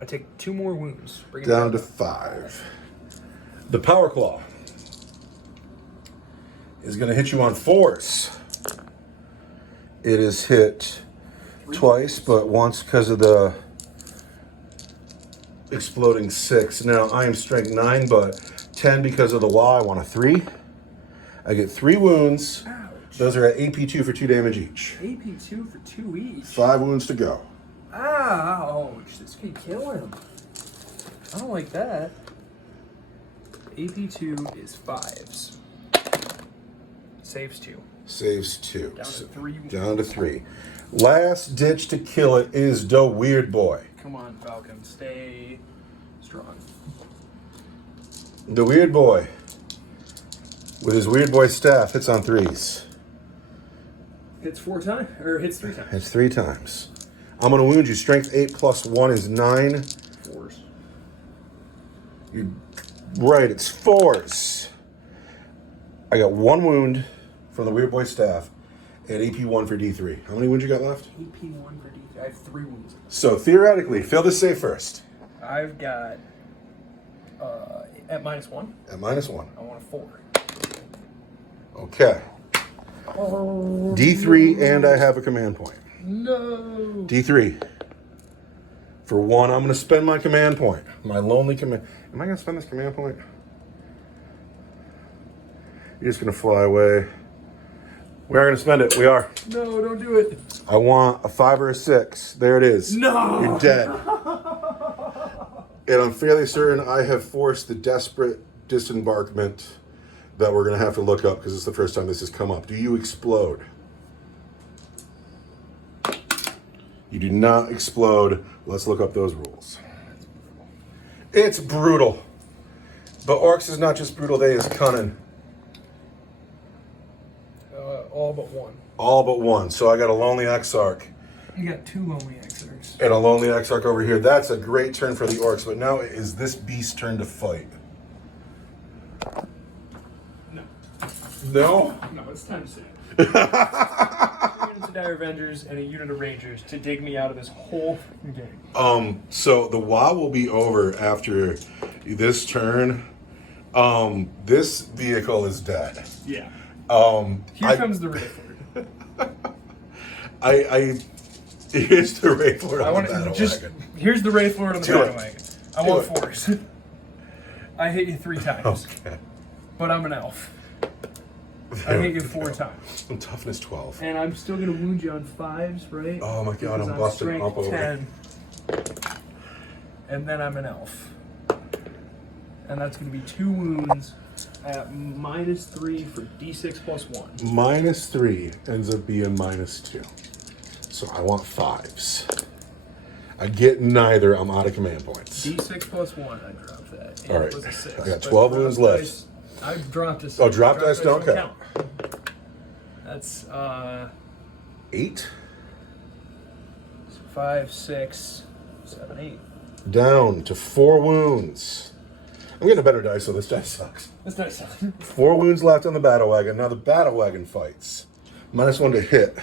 I take 2 more wounds. Bring it Down to 5. The Power Claw is going to hit you on 4s. It is hit twice, but once because of the exploding 6. Now, I am strength 9, but 10 because of the Wa. I want a 3. I get 3 wounds. Ouch. Those are at AP2 for 2 damage each. AP2 for 2 each. 5 wounds to go. Ouch, this could kill him. I don't like that. AP2 is 5s. Saves 2. Saves 2. Down to 3. Down to 3. Last ditch to kill it is the Weird Boy. Come on, Falcon, stay strong. The Weird Boy, with his Weird Boy staff, hits on 3s. Hits 4 times, or hits 3 times. Hits 3 times. I'm going to wound you. Strength 8 plus 1 is 9. 4s. You're right, it's 4s. I got 1 wound from the Weird Boy staff at AP1 for D3. How many wounds you got left? AP1 for D3. I have 3 wounds. So theoretically, fail this save first. I've got at -1. At -1. I want a 4. Okay. D3, and I have a command point. No. D3. For 1, I'm going to spend my command point. My lonely command. Am I going to spend this command point? You're just going to fly away. We are going to spend it. We are. No, don't do it. I want a 5 or a 6. There it is. No. You're dead. And I'm fairly certain I have forced the desperate disembarkment that we're going to have to look up because it's the first time this has come up. Do you explode? You do not explode. Let's look up those rules. It's brutal. But Orks is not just brutal, they is cunning. All but one. All but one. So I got a Lonely Exarch. You got 2 Lonely Exarchs. And a Lonely Exarch over here. That's a great turn for the Orks, but now it is this beast's turn to fight. No. No? No, it's time to sit. 2 units of Dire Avengers and a unit of Rangers to dig me out of this whole game. So the WoW will be over after this turn. This vehicle is dead. Yeah. Here comes the Wraithlord. Here's the Wraithlord on the battle wagon. Here's the Wraithlord on the battle wagon. I Do want it. force. I hit you 3 times. Okay. But I'm an elf. I hit you 4 times. I'm toughness 12. And I'm still gonna wound you on 5s, right? Oh my god, Because I'm busting strength up over. 10. And then I'm an elf. And that's gonna be 2 wounds at -3 for d6 plus 1. -3 ends up being -2. So I want 5s. I get neither. I'm out of command points. d6 plus 1, I dropped that. And All right. it was a 6. I got But 12 drop wounds left. dice- I dropped a 6. Oh, drop dice don't count. That's 8. 5, 6, 7, 8. Down to 4 wounds. I'm getting a better dice, so this dice sucks. That's nice. 4 wounds left on the battle wagon. Now the battle wagon fights. -1 to hit.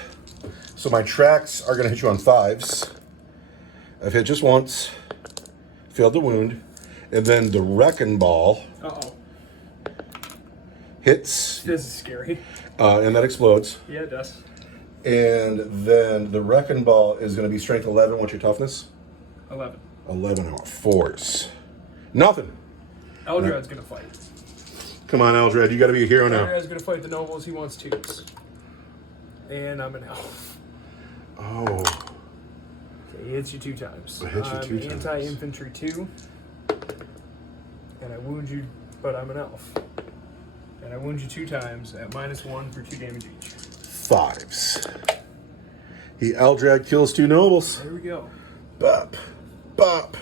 So my tracks are going to hit you on 5s. I've hit just once. Failed to wound. And then the Wrecking Ball Uh-oh. hits. This is scary. And that explodes. Yeah, it does. And then the Wrecking Ball is going to be strength 11. What's your toughness? 11. 11 out. 4s. Nothing. Eldrad's gonna fight. Come on, Eldrad. You got to be a hero now. Eldrad's gonna fight the nobles. He wants 2s. And I'm an elf. Oh. Okay, he hits you 2 times. I hit you 2 times. Anti-infantry 2. And I wound you, but I'm an elf. And I wound you 2 times at -1 for 2 damage each. 5s. He Eldrad kills 2 nobles. There we go. Bop. Bop.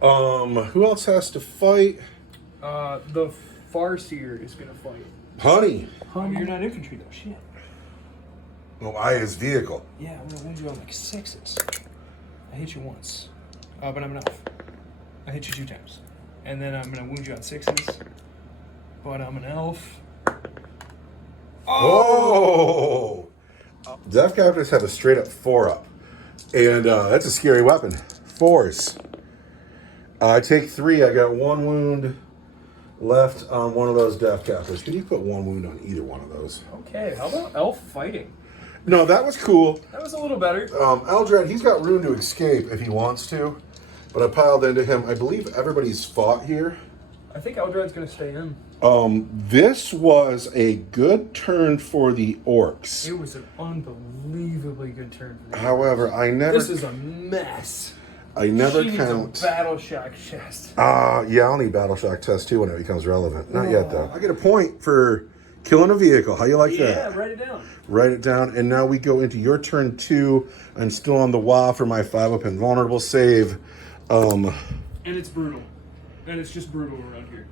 Who else has to fight? The Farseer is gonna fight. Honey. Oh, you're not infantry though. Shit. Oh, I his vehicle. Yeah, I'm gonna wound you on like 6s. I hit you once. But I'm an elf. I hit you 2 times. And then I'm gonna wound you on 6s. But I'm an elf. Oh! Death Captives have a straight up 4-up. And that's a scary weapon. 4s. I take 3. I got 1 wound left on one of those Death Captives. Can you put 1 wound on either one of those? Okay, how about elf fighting? No, that was cool. That was a little better. Eldrad, he's got room to escape if he wants to. But I piled into him. I believe everybody's fought here. I think Eldrad's gonna stay in. This was a good turn for the Orks. It was an unbelievably good turn for me. However, This is a mess. I never She count. needs a battle shock chest. Yeah, I'll need Battle Shock Test too when it becomes relevant. Not yet though. I get a point for killing a vehicle. How you like that? Yeah, write it down. Write it down. And now we go into your turn 2. I'm still on the WoW for my 5-up invulnerable save. And it's brutal. And it's just brutal around here.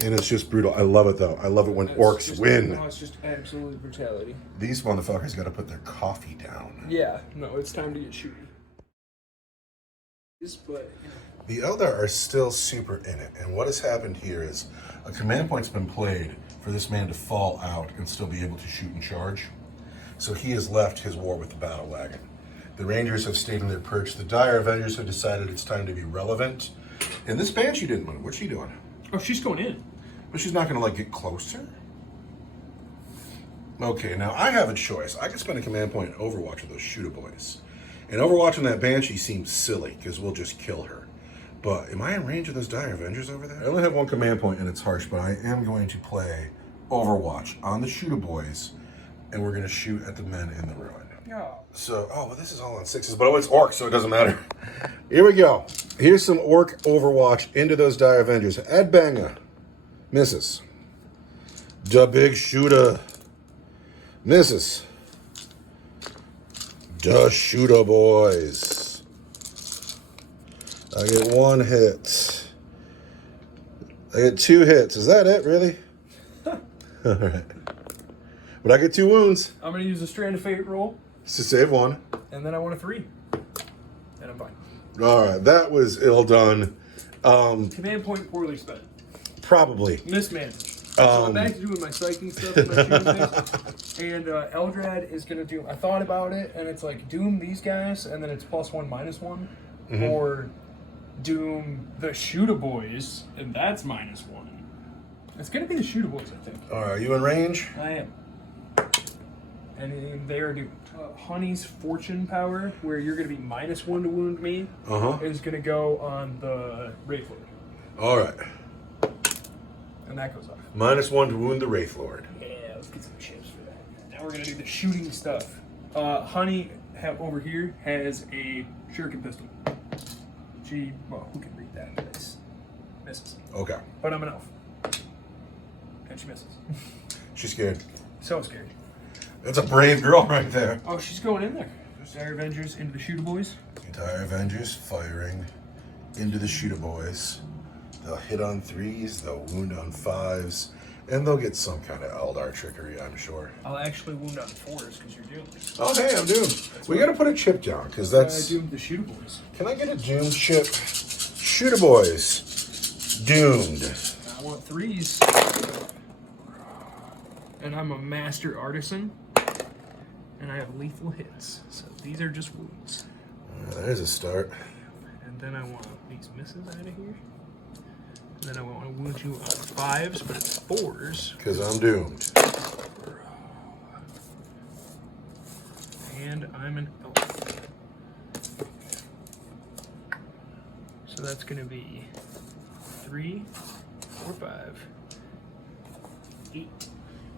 And it's just brutal. I love it though. I love it when It's Orcs just- win. No, it's just absolute brutality. These motherfuckers got to put their coffee down. Yeah, no, it's time to get shooting. But, The Eldar are still super in it, and what has happened here is a command point's been played for this man to fall out and still be able to shoot and charge. So he has left his war with the battle wagon. The Rangers have stayed in their perch. The Dire Avengers have decided it's time to be relevant. And this Banshee didn't move. What's she doing? oh, she's going in. But she's not going to, like, get closer? Okay, now I have a choice. I can spend a command point in Overwatch with those shooter boys. And overwatching that Banshee seems silly, because we'll just kill her. But am I in range of those Dire Avengers over there? I only have 1 command point, and it's harsh, but I am going to play Overwatch on the shooter boys, and we're going to shoot at the men in the ruin. Oh. So, well, this is all on 6s, but it's Orcs, so it doesn't matter. Here we go. Here's some Orc Overwatch into those Die Avengers. Ed Banga. Misses. Da Big Shooter. Misses. Da Shooter Boys. I get 1 hit. I get 2 hits. Is that it, really? Alright. But I get 2 wounds. I'm going to use a Strand of Fate roll. To save 1. And then I want a 3. And I'm fine. Alright, that was ill done. Command point poorly spent. Probably. Mismanaged. So I'm back to doing my psyching stuff and my shooting things. And Eldrad is going to do... I thought about it, and it's like Doom these guys, and then it's +1, -1. Mm-hmm. Or Doom the Shooter Boys, and that's -1. It's going to be the Shooter Boys, I think. Alright, are you in range? I am. And they are doomed. Honey's Fortune Power, where you're going to be -1 to wound me, is going to go on the Wraith Lord. Alright. And that goes off. -1 to wound the Wraith Lord. Yeah, let's get some chips for that. Now we're going to do the shooting stuff. Honey over here has a shuriken pistol. Well, who can read that? Nice. Misses. Okay. But I'm an elf. And she misses. She's scared. So scared. That's a brave girl right there. Oh, she's going in there. Dire Avengers into the Shooter Boys. Dire Avengers firing into the Shooter Boys. They'll hit on 3s, they'll wound on 5s, and they'll get some kind of Eldar trickery, I'm sure. I'll actually wound on 4s because you're doomed. Oh, hey, I'm doomed. We got to put a chip down because that's. Doomed the Shooter Boys. Can I get a doomed chip? Shooter Boys. Doomed. I want 3s. And I'm a master artisan. And I have lethal hits. So these are just wounds. There's a start. And then I want these misses out of here. And then I want to wound you on 5s, but it's 4s. Because I'm doomed. And I'm an elf. So that's going to be 3, 4, 5, 8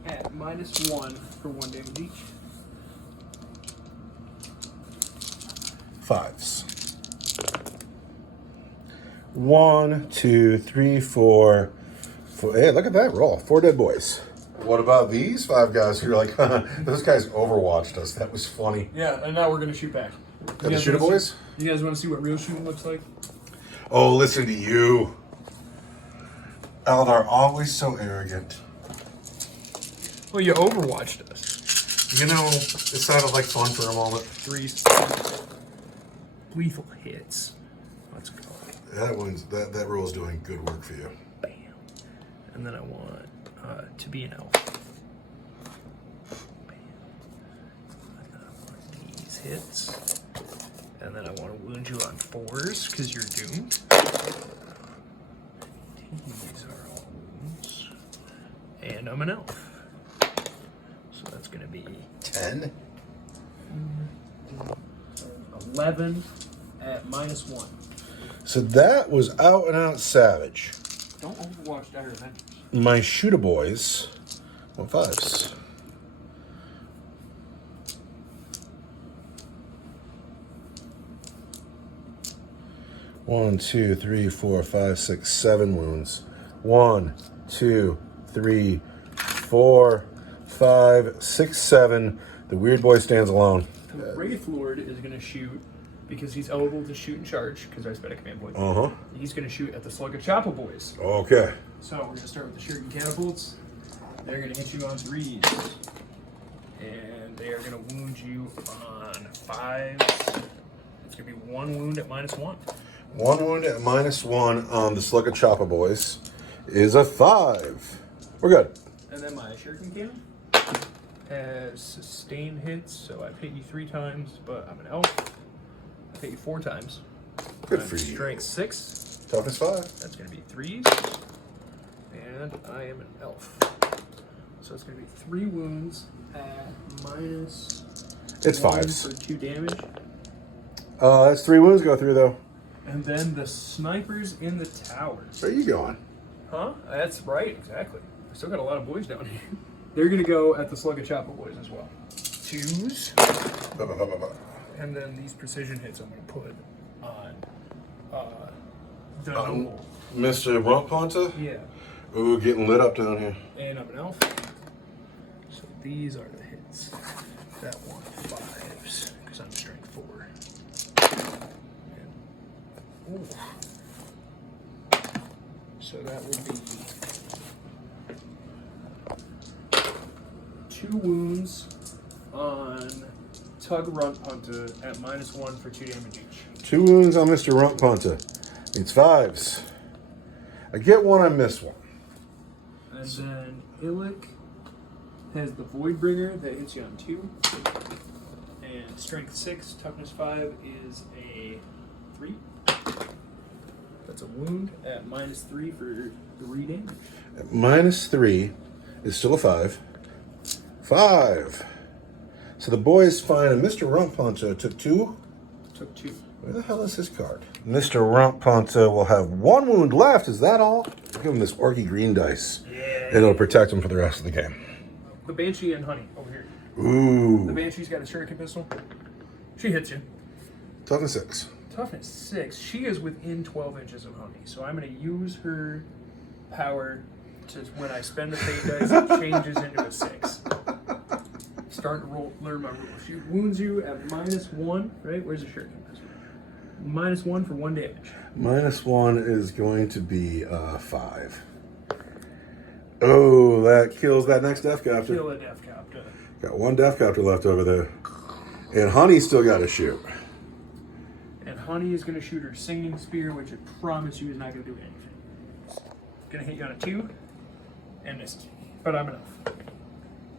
at -1 for 1 damage each. 5s. 1, 2, 3, 4. Hey, look at that roll. 4 dead boys. What about these 5 guys who are like, those guys overwatched us. That was funny. Yeah, and now we're going to shoot back. The Shooter Boys? You guys want to see what real shooting looks like? Oh, listen to you. Eldar, always so arrogant. Well, you overwatched us. You know, it sounded like fun for a moment. 3s. Lethal hits. Let's go. That roll's doing good work for you. Bam. And then I want to be an elf. Bam. And then I want these hits. And then I want to wound you on 4s because you're doomed. These are all wounds. And I'm an elf. So that's going to be 10? 11 at -1. So that was out and out savage. Don't overwatch Dire Avengers. My Shooter Boys. 5s. One, 2, 3, 4, 5, 6, 7 wounds. 1, 2, 3, 4, 5, 6, 7. The weird boy stands alone. The Wraith Lord is going to shoot because he's eligible to shoot and charge because I spent a command point. He's going to shoot at the Slug of Chapel Boys. Okay. So we're going to start with the Shuriken Catapults. They're going to hit you on 3s. And they are going to wound you on 5s. It's going to be 1 wound at -1. 1 wound at -1 on the Slug of Chopper Boys is a 5. We're good. And then my Shuriken Cannon has sustained hits, so I've hit you 3 times, but I'm an elf. I've hit you 4 times. Good for you. Strength 6. Toughness 5. That's going to be 3s. And I am an elf. So it's going to be 3 wounds at It's -1 5s. for 2 damage. That's 3 wounds go through, though. And then the snipers in the towers. Where are you going? Huh? That's right, exactly. I still got a lot of boys down here. They're going to go at the Slug of Chapel Boys as well. 2s. And then these precision hits I'm going to put on the noble. Mr. Rumpponta? Yeah. Ooh, getting lit up down here. And I'm an elf. So these are the hits. That one, 5s, because I'm strength 4. And, ooh. So that would be 2 wounds on Tug Rumpponta at -1 for 2 damage each. 2 wounds on Mr. Rumpponta. Needs 5s. I get one, I miss one. And then Illic has the Voidbringer that hits you on 2. And strength 6, toughness 5 is a 3. That's a wound at -3 for 3 damage. At -3 is still a 5. 5. So the boys find a Mr. Rumpponta took 2. Took 2. Where the hell is his card? Mr. Rumpponta will have 1 wound left. Is that all? Give him this orky green dice. Yeah. It'll protect him for the rest of the game. The Banshee and Honey over here. Ooh. The Banshee's got a shuriken pistol. She hits you. Toughness 6. Toughness 6. She is within 12 inches of Honey. So I'm going to use her power to, when I spend the fate dice, it changes into a 6. Starting to learn my rules. She wounds you at -1, right? Where's the shuriken pistol? -1 for 1 damage. -1 is going to be 5. Oh, that kills that next Death Copter. Kill a Death Copter. Got 1 Death Copter left over there. And Honey's still got to shoot. And Honey is going to shoot her Singing Spear, which I promise you is not going to do anything. It's going to hit you on a 2 and misses. But I'm enough.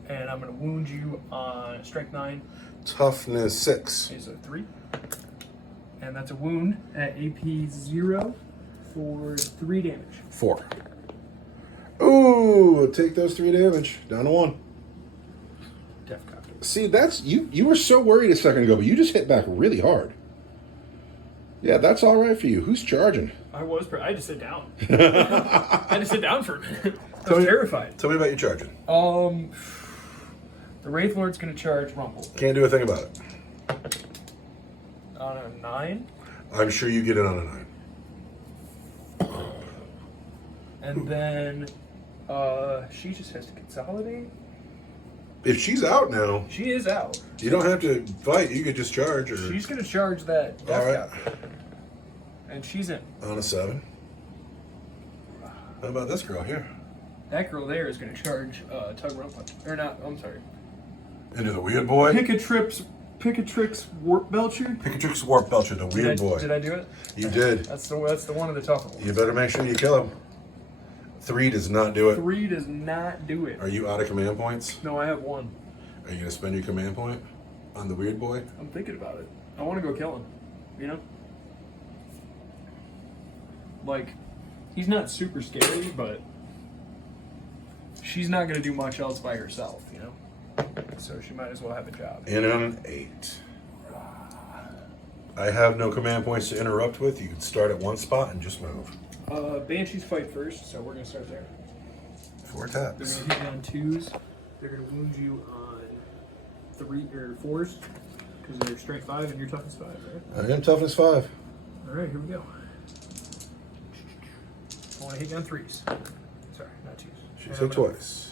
And I'm going to wound you on strength 9. Toughness 6. Is a 3. And that's a wound at AP 0 for 3 damage. 4. Ooh, take those 3 damage. Down to 1. Death Copter. See, that's you were so worried a second ago, but you just hit back really hard. Yeah, that's all right for you. Who's charging? I had to sit down. I had to sit down for a minute. I was terrified. Tell me about your charging. The Wraith Lord's going to charge Rumble. Can't do a thing about it. On a 9. I'm sure you get it on a 9. And then she just has to consolidate. If she's out now, She is out. you don't have to fight. You could just charge. Or She's going to charge that all Death right, Copter. And she's in. on a 7. How about this girl here? That girl there is going to charge Tug Rumppunta. Or not, I'm sorry. Into the weird boy. Picatrix Warp Belcher. Picatrix Warp Belcher, the weird boy. Did I do it? You did. That's the one of the tougher ones. You better make sure you kill him. 3 does not do it. 3 does not do it. Are you out of command points? No, I have 1. Are you going to spend your command point on the weird boy? I'm thinking about it. I want to go kill him. You know? Like, he's not super scary, but she's not going to do much else by herself, you know? So she might as well have a job. In on an 8. I have no command points to interrupt with. You can start at one spot and just move. Banshees fight first, so we're going to start there. 4 They're taps. going to hit you on 2s. They're going to wound you on 3 or 4s because they're strength 5 and you're toughness 5, right? I am toughness 5. All right, here we go. I want to hit you on 3s. Sorry, not 2s. She's hit twice.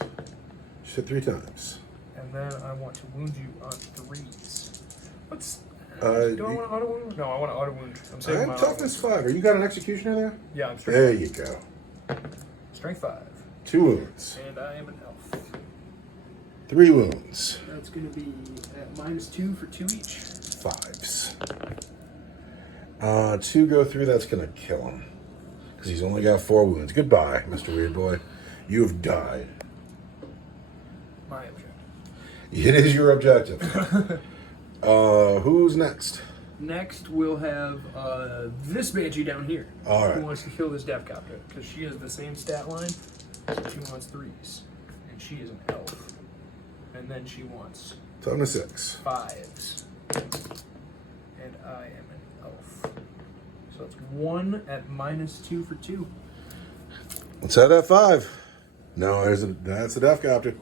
She's hit 3 times. And then I want to wound you on 3s. What's... Uh, do I want to auto wound? No, I want to auto wound. I'm saving I'm my toughness auto 5. Are you got an executioner there? wound. Yeah, I'm strength There you go. Strength 5. 2 wounds. And I am an elf. 3 wounds. That's going to be at -2 for 2 each. 5s. 2 go through. That's going to kill him. Because he's only got 4 wounds. Goodbye, Mr. Weird Boy. You have died. My objective. It is your objective. Who's next? Next, we'll have this Banshee down here. All right. Who wants to kill this Death Copter? Because she has the same stat line. So she wants 3s. And she is an elf. And then she wants Toughness 6. 5s. And I am an elf. So it's 1 at -2 for 2. Let's have that 5. No, that's the Death Copter.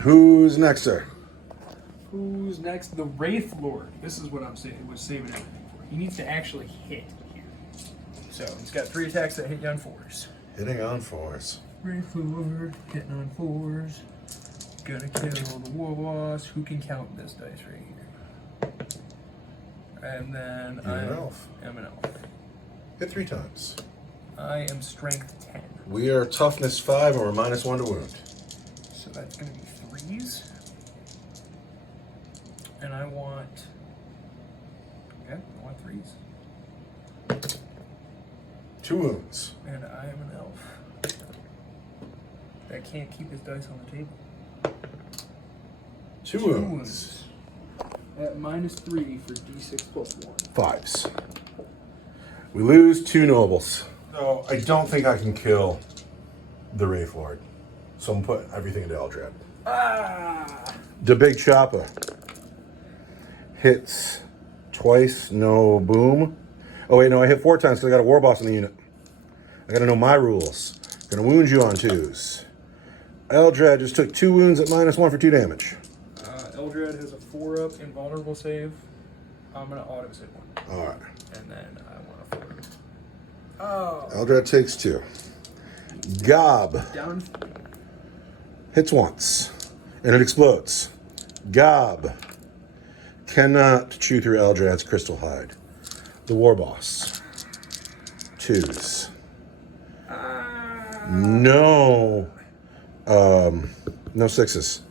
Who's next, sir? Who's next? The Wraith Lord. This is what I'm saying. Was saving everything for. He needs to actually hit here. So he's got 3 attacks that hit you on 4s. Hitting on 4s. Wraith Lord hitting on 4s. Gonna kill the war boss. Who can count this dice right here? And then You're I an elf. am an elf. Hit 3 times. I am strength 10. We are toughness 5 and we're -1 to wound. So that's gonna be 3s. And I want. Okay, I want 3s. 2 wounds. And I am an elf. That can't keep his dice on the table. 2 wounds. At -3 for d6 plus 1. 5s. We lose 2 nobles. So I don't think I can kill the Wraith Lord. So I'm putting everything into Eldrad. Ah! The big chopper hits twice, no boom. Oh wait, no, I hit 4 times because I got a war boss in the unit. I gotta know my rules. Gonna wound you on 2s. Eldrad just took 2 wounds at -1 for 2 damage. Eldrad has a 4-up invulnerable save. I'm gonna auto save 1. All right. And then I want a 4. Oh. Eldrad takes 2. Gob Down. hits once, and it explodes. Gob cannot chew through Eldrad's crystal hide. The war boss. 2s. No. No 6s.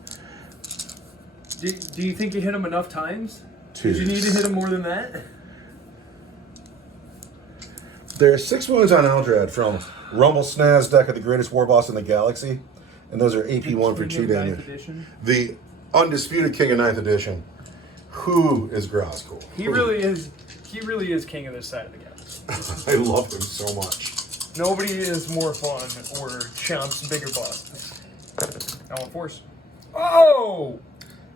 Do you think you hit him enough times? 2s. Did you need to hit him more than that? There are 6 wounds on Eldrad from Rumble Snaz deck of the greatest war boss in the galaxy, and those are AP1 for 2 damage. The undisputed king of 9th edition. Who is Grozgul? He really is. He really is king of this side of the galaxy. I love him so much. Nobody is more fun or chomps bigger bosses. I want force. Oh!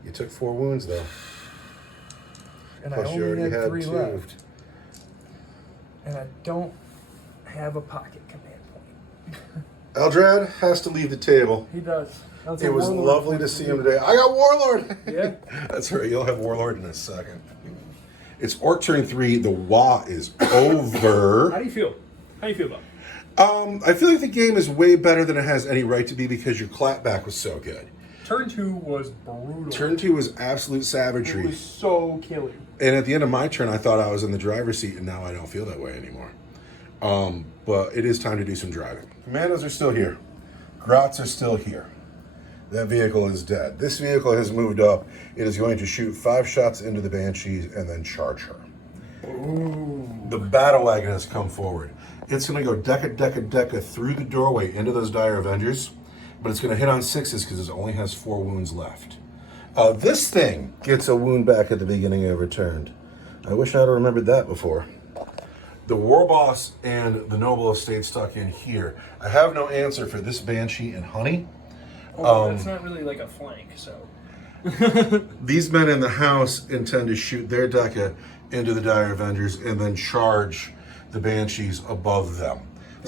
You took 4 wounds though. And Plus I you only already had had 3 2. left. And I don't have a pocket command point. Eldrad has to leave the table. He does. That's It a was warlord lovely point to for see me. him today. I got Warlord! Yeah. That's right, you'll have Warlord in a second. It's Orc turn 3. The Wa is over. How do you feel? How do you feel about it? I feel like the game is way better than it has any right to be because your clapback was so good. Turn 2 was brutal. Turn 2 was absolute It savagery. was so killing. And at the end of my turn, I thought I was in the driver's seat, and now I don't feel that way anymore. But it is time to do some driving. Commandos are still here. Grots are still here. That vehicle is dead. This vehicle has moved up. It is going to shoot 5 shots into the Banshee and then charge her. Ooh. The battle wagon has come forward. It's going to go deca through the doorway into those Dire Avengers, but it's going to hit on 6s because it only has 4 wounds left. This thing gets a wound back at the beginning of her turn. I wish I'd have remembered that before. The War Boss and the Noble Estate stuck in here. I have no answer for this Banshee and Honey. Oh, that's not really like a flank, so. These men in the house intend to shoot their Deca into the Dire Avengers and then charge the Banshees above them.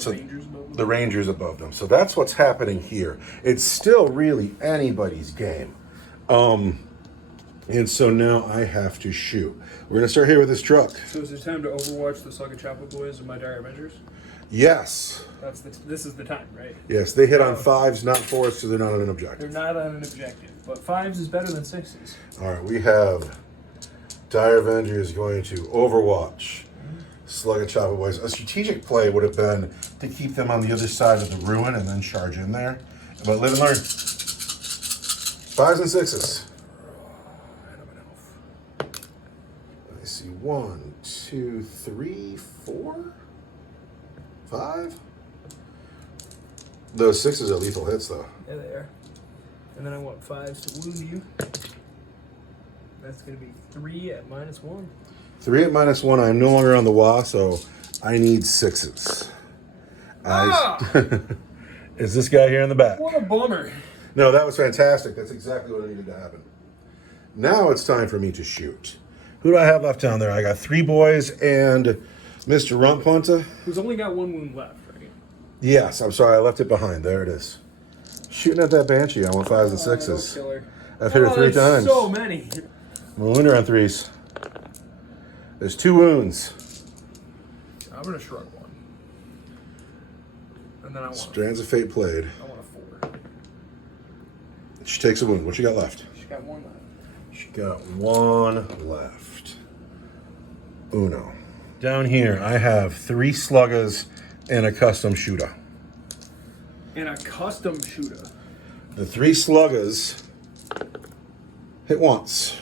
Rangers above them? The Rangers above them. So that's what's happening here. It's still really anybody's game. And so now I have to shoot. We're going to start here with this truck. So is it time to overwatch the Slugga Choppa Boys and my Dire Avengers? Yes. This is the time, right? Yes, they hit on 5s, not 4s, so they're not on an objective. They're not on an objective, but 5s is better than 6s. All right, we have Dire Avengers going to Overwatch. Slugga Choppa Boys. A strategic play would have been to keep them on the other side of the ruin and then charge in there. But live and learn. 5s and 6s. Let me see. 1, 2, 3, 4, 5. Those 6s are lethal hits, though. Yeah, they are. And then I want 5s to wound you. That's going to be 3 at -1. 3 at -1. I'm no longer on the WA, so I need 6s. Is this guy here in the back? What a bummer. No, that was fantastic. That's exactly what needed to happen. Now it's time for me to shoot. Who do I have left down there? I got 3 boys and Mr. Rumppunta. Who's only got 1 wound left, right? Yes, I'm sorry. I left it behind. There it is. Shooting at that Banshee. I want 5s and 6s. Killer. I've hit her 3 times. So many. I'm a wound her on 3s. There's 2 wounds. I'm gonna shrug 1. And then I want Strands of Fate played. I want a 4. She takes a wound. What she got left? She's got 1 left. She got 1 left. Uno. Down here, I have 3 sluggers and a custom shooter. And a custom shooter. The 3 sluggers hit once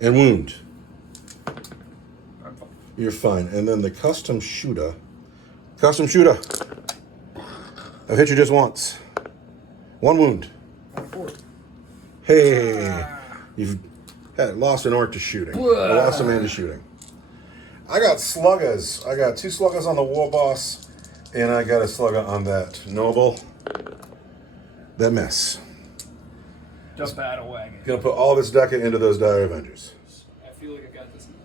and wound. I'm fine. You're fine. And then the custom shooter. Custom shooter. I've hit you just once. 1 wound. 4. Hey. You've lost an orc to shooting. I lost a man to shooting. I got sluggers. I got 2 sluggers on the war boss, and I got a slugger on that noble. That mess. The battle wagon. Gonna put all this deca into those Dire Avengers. I feel like I got this in the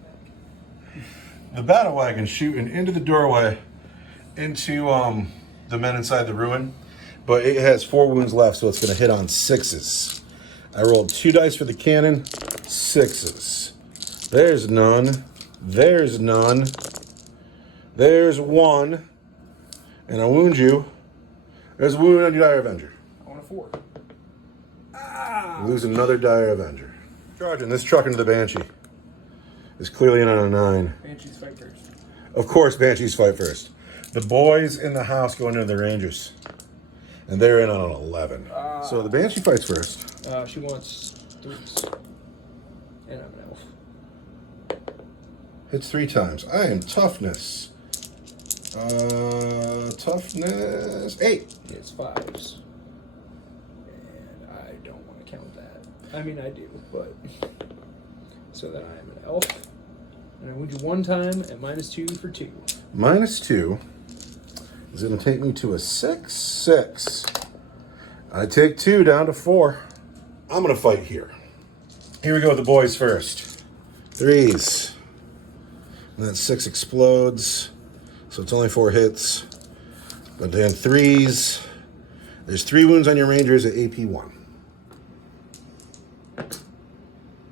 back. The battle wagon shooting into the doorway, into the men inside the ruin, but it has 4 wounds left, so it's gonna hit on 6s. I rolled 2 dice for the cannon, 6s. There's none. There's none. There's 1. And I wound you. There's a wound on your Dire Avenger. I want a 4. Lose another Dire Avenger. Charging this truck into the Banshee. Is clearly in on a 9. Banshees fight first. Of course, Banshees fight first. The boys in the house go into the Rangers. And they're in on an 11. So the Banshee fights first. She wants 3s. And I'm an elf. Hits 3 times. I am toughness. Toughness 8. It's 5s. And I don't want to count that. I mean, I do, but. So then I am an elf. And I wound you 1 time at -2 for 2. -2 is going to take me to a 6. 6. I take 2 down to 4. I'm going to fight here. Here we go with the boys first. 3s. And then 6 explodes. So it's only 4 hits. But then 3s. There's 3 wounds on your Rangers at AP 1. And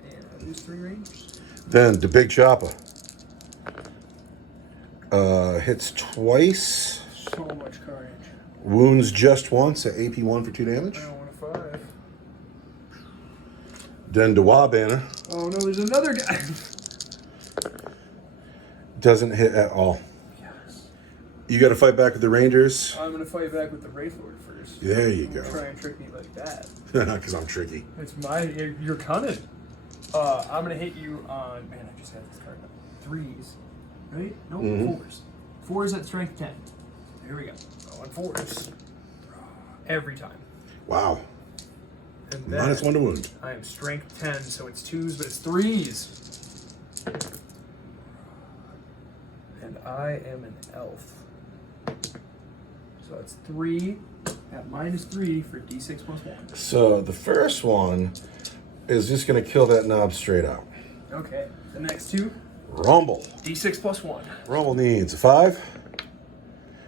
I lose 3 rangers. Then the big chopper. Hits twice. So much carnage. Wounds just once at AP 1 for 2 damage. I don't want a 5. Then Dewa Banner. Oh no, there's another guy. Doesn't hit at all. Yes. You got to fight back with the Rangers. I'm gonna fight back with the Wraith Lord first. There you Don't go. try and trick me like that. Because I'm tricky. It's my. You're cunning. I'm gonna hit you on. Man, I just had this card. 3s. Right? No, 4s. 4s at strength 10. Here we go. On 4s. Every time. Wow. And then -1 to wound. I am strength 10, so it's 2s, but it's 3s. And I am an elf. So it's 3 at -3 for d6 + 1. So the first one is just going to kill that knob straight out. Okay. The next 2, Rumble. d6 + 1. Rumble needs a 5.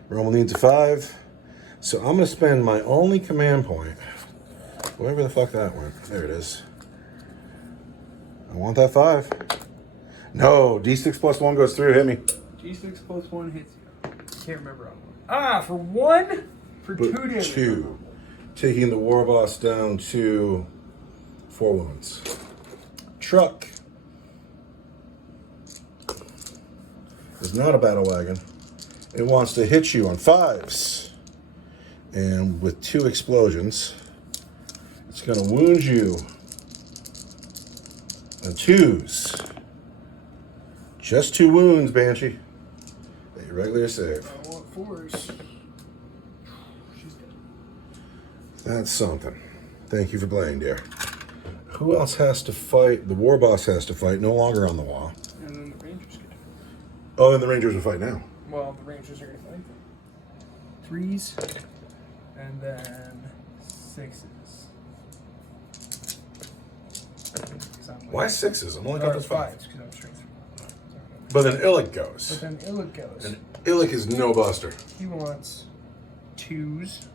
Rumble needs a 5. So I'm going to spend my only command point. Wherever the fuck that went. There it is. I want that 5. No, d6 + 1 goes through. Hit me. d6 + 1 hits you. Can't remember on one. For 1? For 2 damage. 2. Taking the war boss down to 4 wounds. Truck is not a battle wagon. It wants to hit you on 5s. And with 2 explosions, it's going to wound you on 2s. Just 2 wounds, Banshee. That you regularly save. I want 4s. She's dead. That's something. Thank you for playing, dear. Who else has to fight? The war boss has to fight, no longer on the wall. And then the Rangers get to fight. Oh, and the Rangers will fight now. Well, the Rangers are going to fight. 3s. And then 6s. Why 6s? I'm only got Or the 5. 5s, because I'm strength 3. But then Illic But goes. then Illic goes. And Illic is no buster. He wants 2s.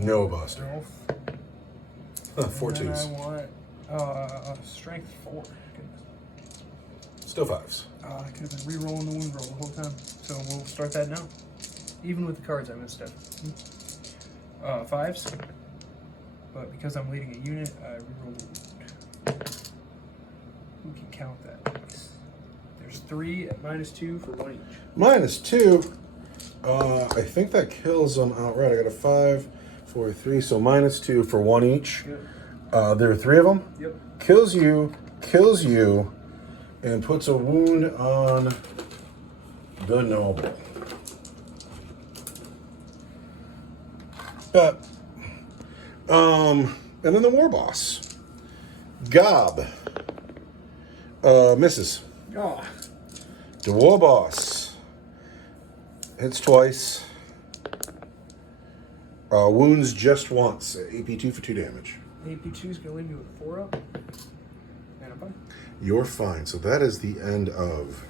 No buster. Elf. Four And then twos. I want strength 4. Still 5s. I could have been re-rolling the wound roll the whole time. So we'll start that now. Even with the cards I missed up. 5s. But because I'm leading a unit, I re-roll the wound. Who can count that? There's 3 at -2 for 1 each. -2. I think that kills them outright. I got a 5, 4, 3. So -2 for 1 each. Yep. There are 3 of them. Yep. Kills you, and puts a wound on the noble. But, and then the war boss. Gob. Misses. Oh. The war boss. Hits twice. Wounds just once. AP2 for 2 damage. AP2 is going to leave me with a 4 up. And a 5. You're fine. So that is the end of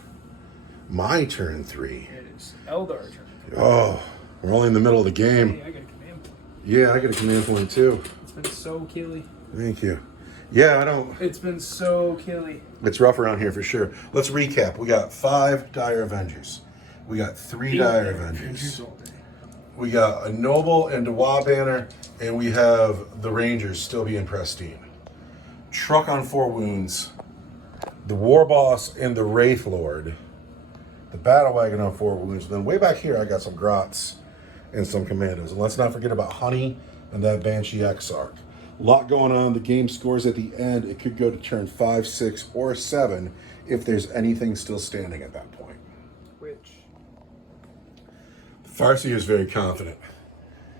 my turn 3. It is Eldar turn. Oh, we're only in the middle of the game. Hey, I got a command point. Yeah, I get a command point too. It's been so killy. Thank you. Yeah, I don't. It's been so killy. It's rough around here for sure. Let's recap. We got 5 Dire Avengers. We got 3 Dire Avengers. All day. We got a Noble and a Wa Banner, and we have the Rangers still being pristine. Truck on 4 wounds. The War Boss and the Wraith Lord. The Battle Wagon on 4 wounds. And then way back here, I got some Grots and some Commandos. And let's not forget about Honey and that Banshee Exarch. A lot going on. The game scores at the end. It could go to turn 5, 6, or 7 if there's anything still standing at that point. Which? Farseer is very confident.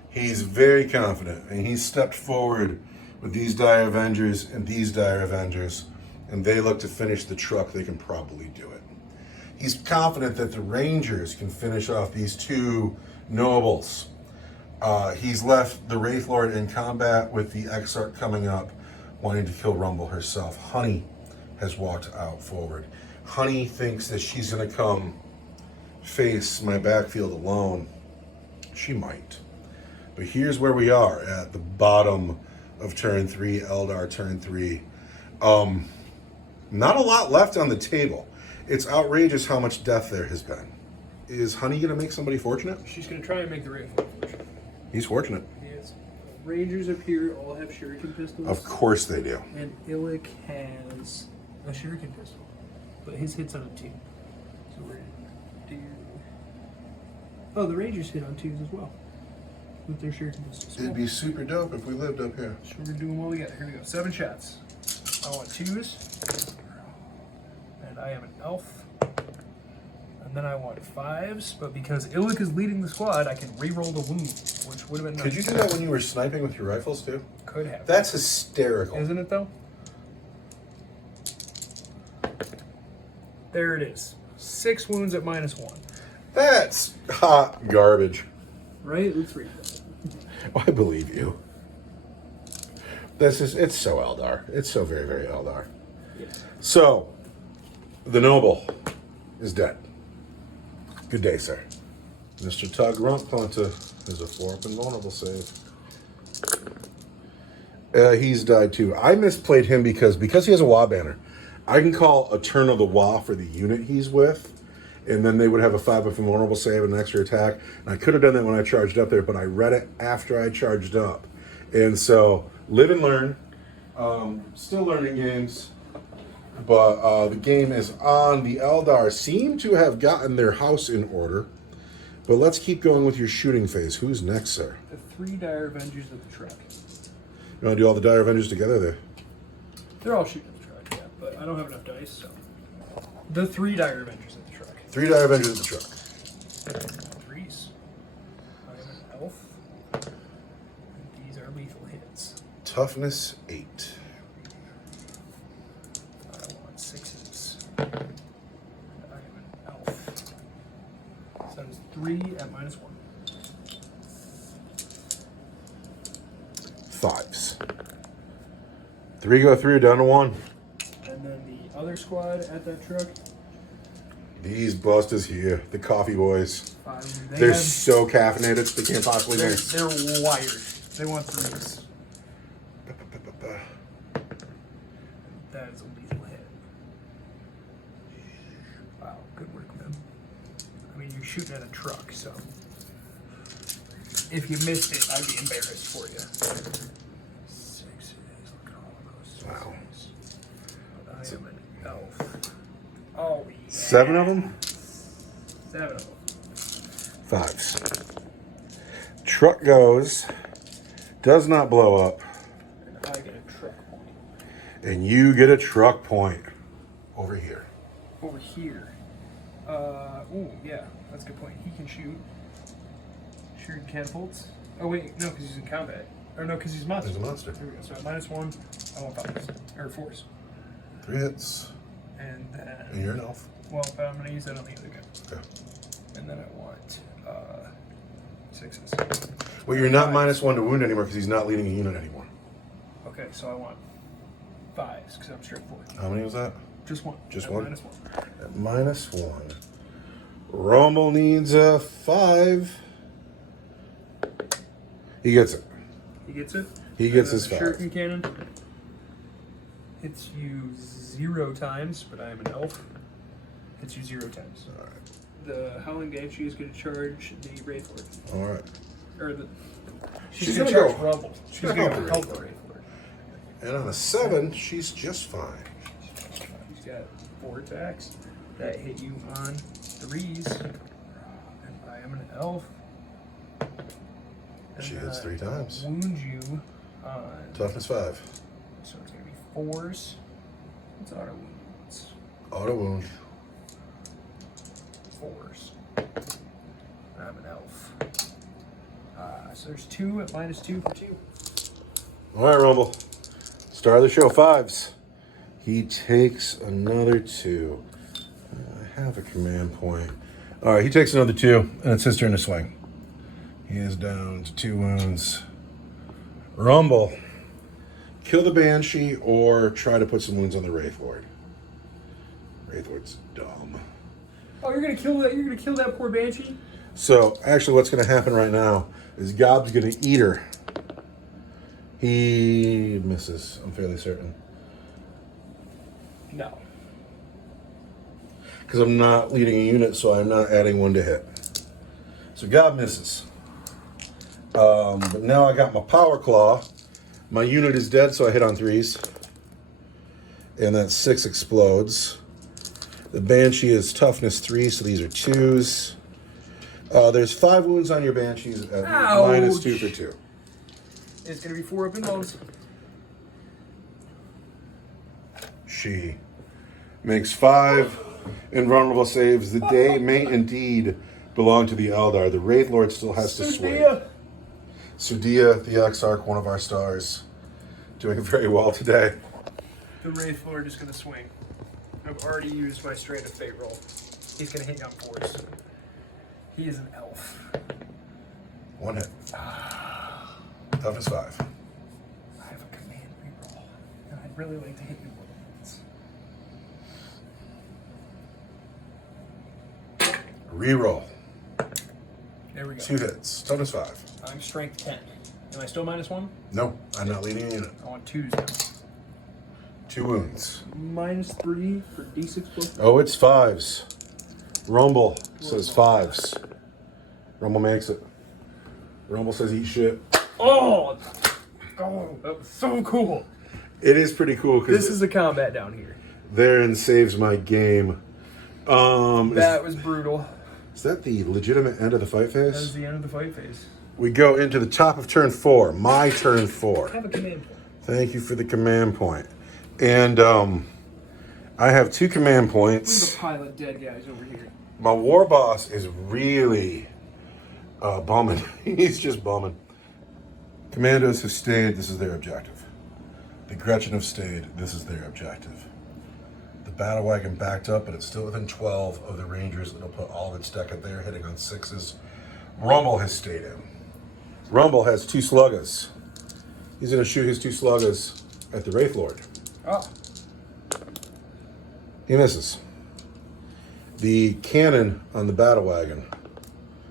He's very confident, and he's stepped forward with these Dire Avengers and these Dire Avengers, and they look to finish the truck. They can probably do it. He's confident that the Rangers can finish off these 2 nobles. He's left the Wraith Lord in combat with the Exarch coming up, wanting to kill Rumble herself. Honey has walked out forward. Honey thinks that she's going to come face my backfield alone. She might. But here's where we are at the bottom of turn 3, Eldar turn 3. Not a lot left on the table. It's outrageous how much death there has been. Is Honey going to make somebody fortunate? She's going to try and make the Wraith fortunate. He's fortunate. He is. Rangers up here all have shuriken pistols. Of course they do. And Illic has a shuriken pistol. But his hit's on a 2. So we're going to do... Oh, the Rangers hit on 2s as well. With their shuriken pistols. It'd be super dope if we lived up here. So we're going to do them all together. Here we go. 7 shots. I want 2s. And I am an elf. And then I want 5s, but because Illic is leading the squad, I can re-roll the wound, which would have been nice. Could you do that when you were sniping with your rifles too? Could have. That's hysterical. Isn't it though? There it is. 6 wounds at -1. That's hot garbage. Right? Let's read that. I believe you. This is, it's so Eldar. It's so very, very Eldar. Yeah. So, the Noble is dead. Good day, sir. Mr. Tug Runtpunter is a 4-up invulnerable save. He's died too. I misplayed him because he has a Wa banner. I can call a turn of the Wa for the unit he's with, and then they would have a 5-up invulnerable save and an extra attack. And I could have done that when I charged up there, but I read it after I charged up. And so, live and learn. Still learning games. But the game is on. The Eldar seem to have gotten their house in order. But let's keep going with your shooting phase. Who's next, sir? The 3 Dire Avengers of the truck. You want to do all the Dire Avengers together there? They're all shooting at the truck, yeah, but I don't have enough dice, so. The 3 Dire Avengers of the truck. 3 Dire Avengers of the truck. 3s. I am an elf. And these are lethal hits. Toughness 8. I want 6s. And I am an elf. So that is 3 at -1. 5s. 3 go through, down to 1. And then the other squad at that truck, These busters here, the coffee boys. 5. They're so caffeinated, they can't possibly They're miss. wired. They want 3s. That is a lethal hit. Wow, good work, man. I mean, you're shooting at a truck, so if you missed it, I'd be embarrassed for you. 6s. Look at all those. Wow. But I am an elf. Oh, yeah. 7 of them? 7 of them. 5s. Truck goes, does not blow up, And I get a truck point. and you get a truck point over here. Over here. Ooh, yeah, that's a good point. He can shoot. Shoot catapults. Oh, wait, no, because he's in combat. Or no, because he's a monster. He's a monster. There we go. So at -1, I want 5s. Or 4s. 3 hits, And then. and you're an elf. Well, but I'm going to use that on the other guy. Okay. And then I want 6s. Well, you're not -1 to wound anymore because he's not leading a unit anymore. Okay, so I want 5s because I'm straight forward. How many was that? Just 1. Just At one? -1. At -1. Rumble needs a 5. He gets it. He gets it? He gets And his then 5. the shuriken cannon hits you 0 times, but I am an elf. Hits you 0 times. All right. The Howling Banshee is going to charge the Wraith Lord. All right. Or the. She's going to gonna charge go. Rumble. She's She's gonna going help to the help Wraith the Wraith Lord. And on a 7, she's just fine. He's got 4 attacks that hit you on 3s. And I am an elf. And She hits then 3 times. Wound you on. Toughness 5. So it's going to be 4s. What's auto wounds? Auto wound. 4s. I'm an elf. So there's 2 at -2 for 2. All right, Rumble. Star of the show, 5s. He takes another 2. I have a command point. All right, he takes another 2, and it's his turn to swing. He is down to 2 wounds. Rumble. Kill the Banshee or try to put some wounds on the Wraith Lord. Wraith Lord's dumb. Oh, you're gonna kill that! You're gonna kill that poor Banshee. So, actually, what's going to happen right now is Gob's going to eat her. He misses, I'm fairly certain. No. Because I'm not leading a unit, so I'm not adding 1 to hit. So Gob misses. But now I got my Power Claw. My unit is dead, so I hit on 3s. And that 6 explodes. The Banshee is toughness 3, so these are 2s. There's 5 wounds on your Banshees at Ouch. -2 for 2. It's gonna be 4 open bones. She makes 5 invulnerable saves. The day may indeed belong to the Eldar. The Wraith Lord still has to swing. Sudia, the Exarch, one of our stars, doing very well today. The Wraith Lord is gonna swing. I've already used my Strand of Fate roll. He's gonna hit you on 4s. He is an elf. 1 hit. Toughness 5. I have a command reroll, and I'd really like to hit you once. Reroll. There we go. 2 hits. Toughness 5. I'm strength 10. Am I still -1? No, I'm not leading a unit. I want 2s now. 2 wounds. -3 for D6 plus. Oh, it's 5s. Rumble says 5s. Rumble makes it. Rumble says eat shit. Oh, that was so cool. It is pretty cool because This is the combat down here. therein saves my game. That was brutal. Is that the legitimate end of the fight That is phase? the end of the fight phase. We go into the top of turn 4. My turn 4. I have a command point. Thank you for the command point. And I have 2 command Look points. at the pile of dead guys over here. My war boss is really bumming. He's just bumming. Commandos have stayed. This is their objective. The Gretchen have stayed. This is their objective. The battle wagon backed up, but it's still within 12 of the Rangers. It'll put all of its deck up there, hitting on 6s. Rumble has stayed in. Rumble has 2 sluggers. He's going to shoot his 2 sluggers at the Wraith Lord. Oh, He misses. The cannon on the battle wagon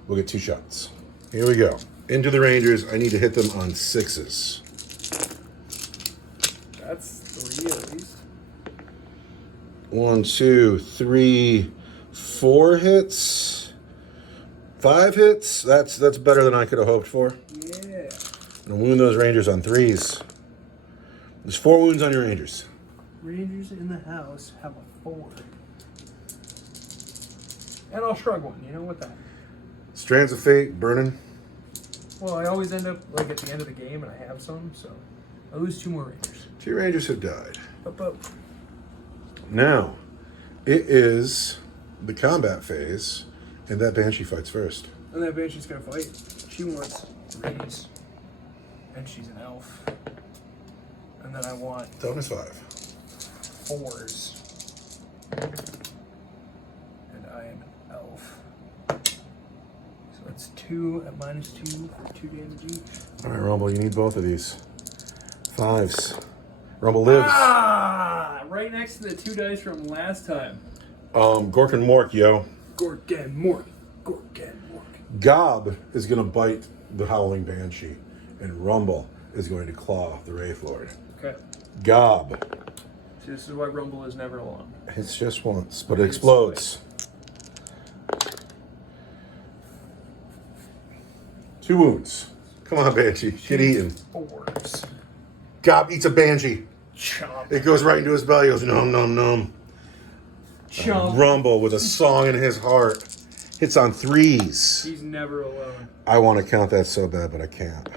will get 2 shots. Here we go. Into the Rangers. I need to hit them on 6s. That's 3 at least. 1, 2, 3, 4 hits. 5 hits. That's better than I could have hoped for. Yeah. And wound those Rangers on 3s. There's 4 wounds on your Rangers. Rangers in the house have a 4. And I'll shrug one, you know, with that. Strands of Fate, burning. Well, I always end up, like, at the end of the game, and I have some, so I lose 2 more Rangers. 2 Rangers have died. Up. Now, it is the combat phase, and that Banshee fights first. And that Banshee's gonna fight. She wants 3s. And she's an elf. And then I want Bonus 5. 4s. And I am an elf. So that's 2 at -2 for 2 damage each. All right, Rumble, you need both of these. 5s. Rumble lives. Ah! Right next to the 2 dice from last time. Gork and Mork, yo. Gork and Mork. Gob is going to bite the Howling Banshee, and Rumble is going to claw the Wraith Lord. Okay. Gob. See, this is why Rumble is never alone. It's just once, but it explodes. 2 wounds. Come on, Banshee. Get eaten. 4s. Gob eats a Banshee. Chomp. It goes right into his belly. He goes, nom, nom, nom. Chomp. Rumble with a song in his heart. Hits on 3s. He's never alone. I want to count that so bad, but I can't.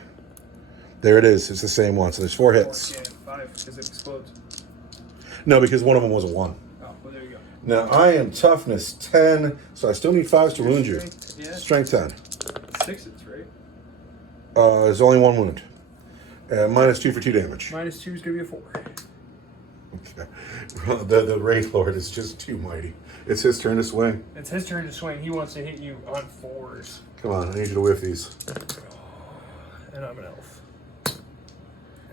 There it is. It's the same one. So there's 4 hits. 4, yeah, 5, because it explodes. No, because one of them was a 1. Oh, well, there you go. Now, I am toughness 10, so I still need 5s to wound you. Strength, yeah. Strength 10. 6s, right? There's only 1 wound. -2 for 2 damage. -2 is going to be a 4. Okay. The Wraith Lord is just too mighty. It's his turn to swing. It's his turn to swing. He wants to hit you on 4s. Come on, I need you to whiff these. And I'm an elf.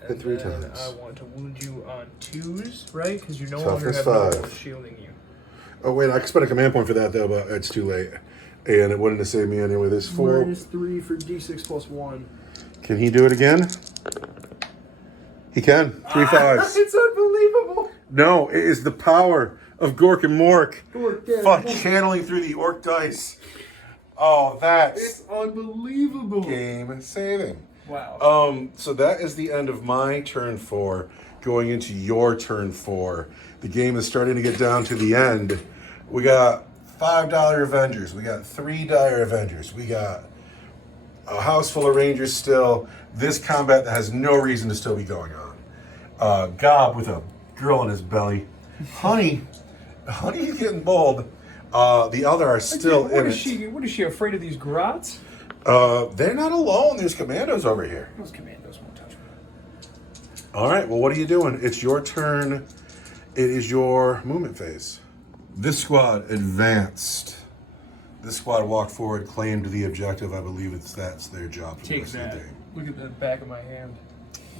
Hit 3 then times. I want to wound you on 2s, right? Because you no Toughness longer have 5. no one shielding you. Oh, wait, I could spend a command point for that, though, but it's too late. And it wouldn't have saved me anyway. This 4. -3 for d6 + 1. Can he do it again? He can. 3 5s. It's unbelievable. No, it is the power of Gork and Mork. Gork and Fuck, Mork. channeling through the Orc dice. Oh, that's It's unbelievable. game saving. Wow. So that is the end of my turn 4, going into your turn 4. The game is starting to get down to the end. We got $5 Avengers. We got 3 Dire Avengers. We got a house full of Rangers still. This combat that has no reason to still be going on. Gob with a girl in his belly. Honey is getting bold. The Eldar are still in it. What is she, afraid of these grots? They're not alone. There's commandos over here. Those commandos won't touch me. All right, well, what are you doing? It's your turn. It is your movement phase. This squad advanced. This squad walked forward, claimed the objective. I believe that's their job for the Take rest of that. the day. Look at the back of my hand.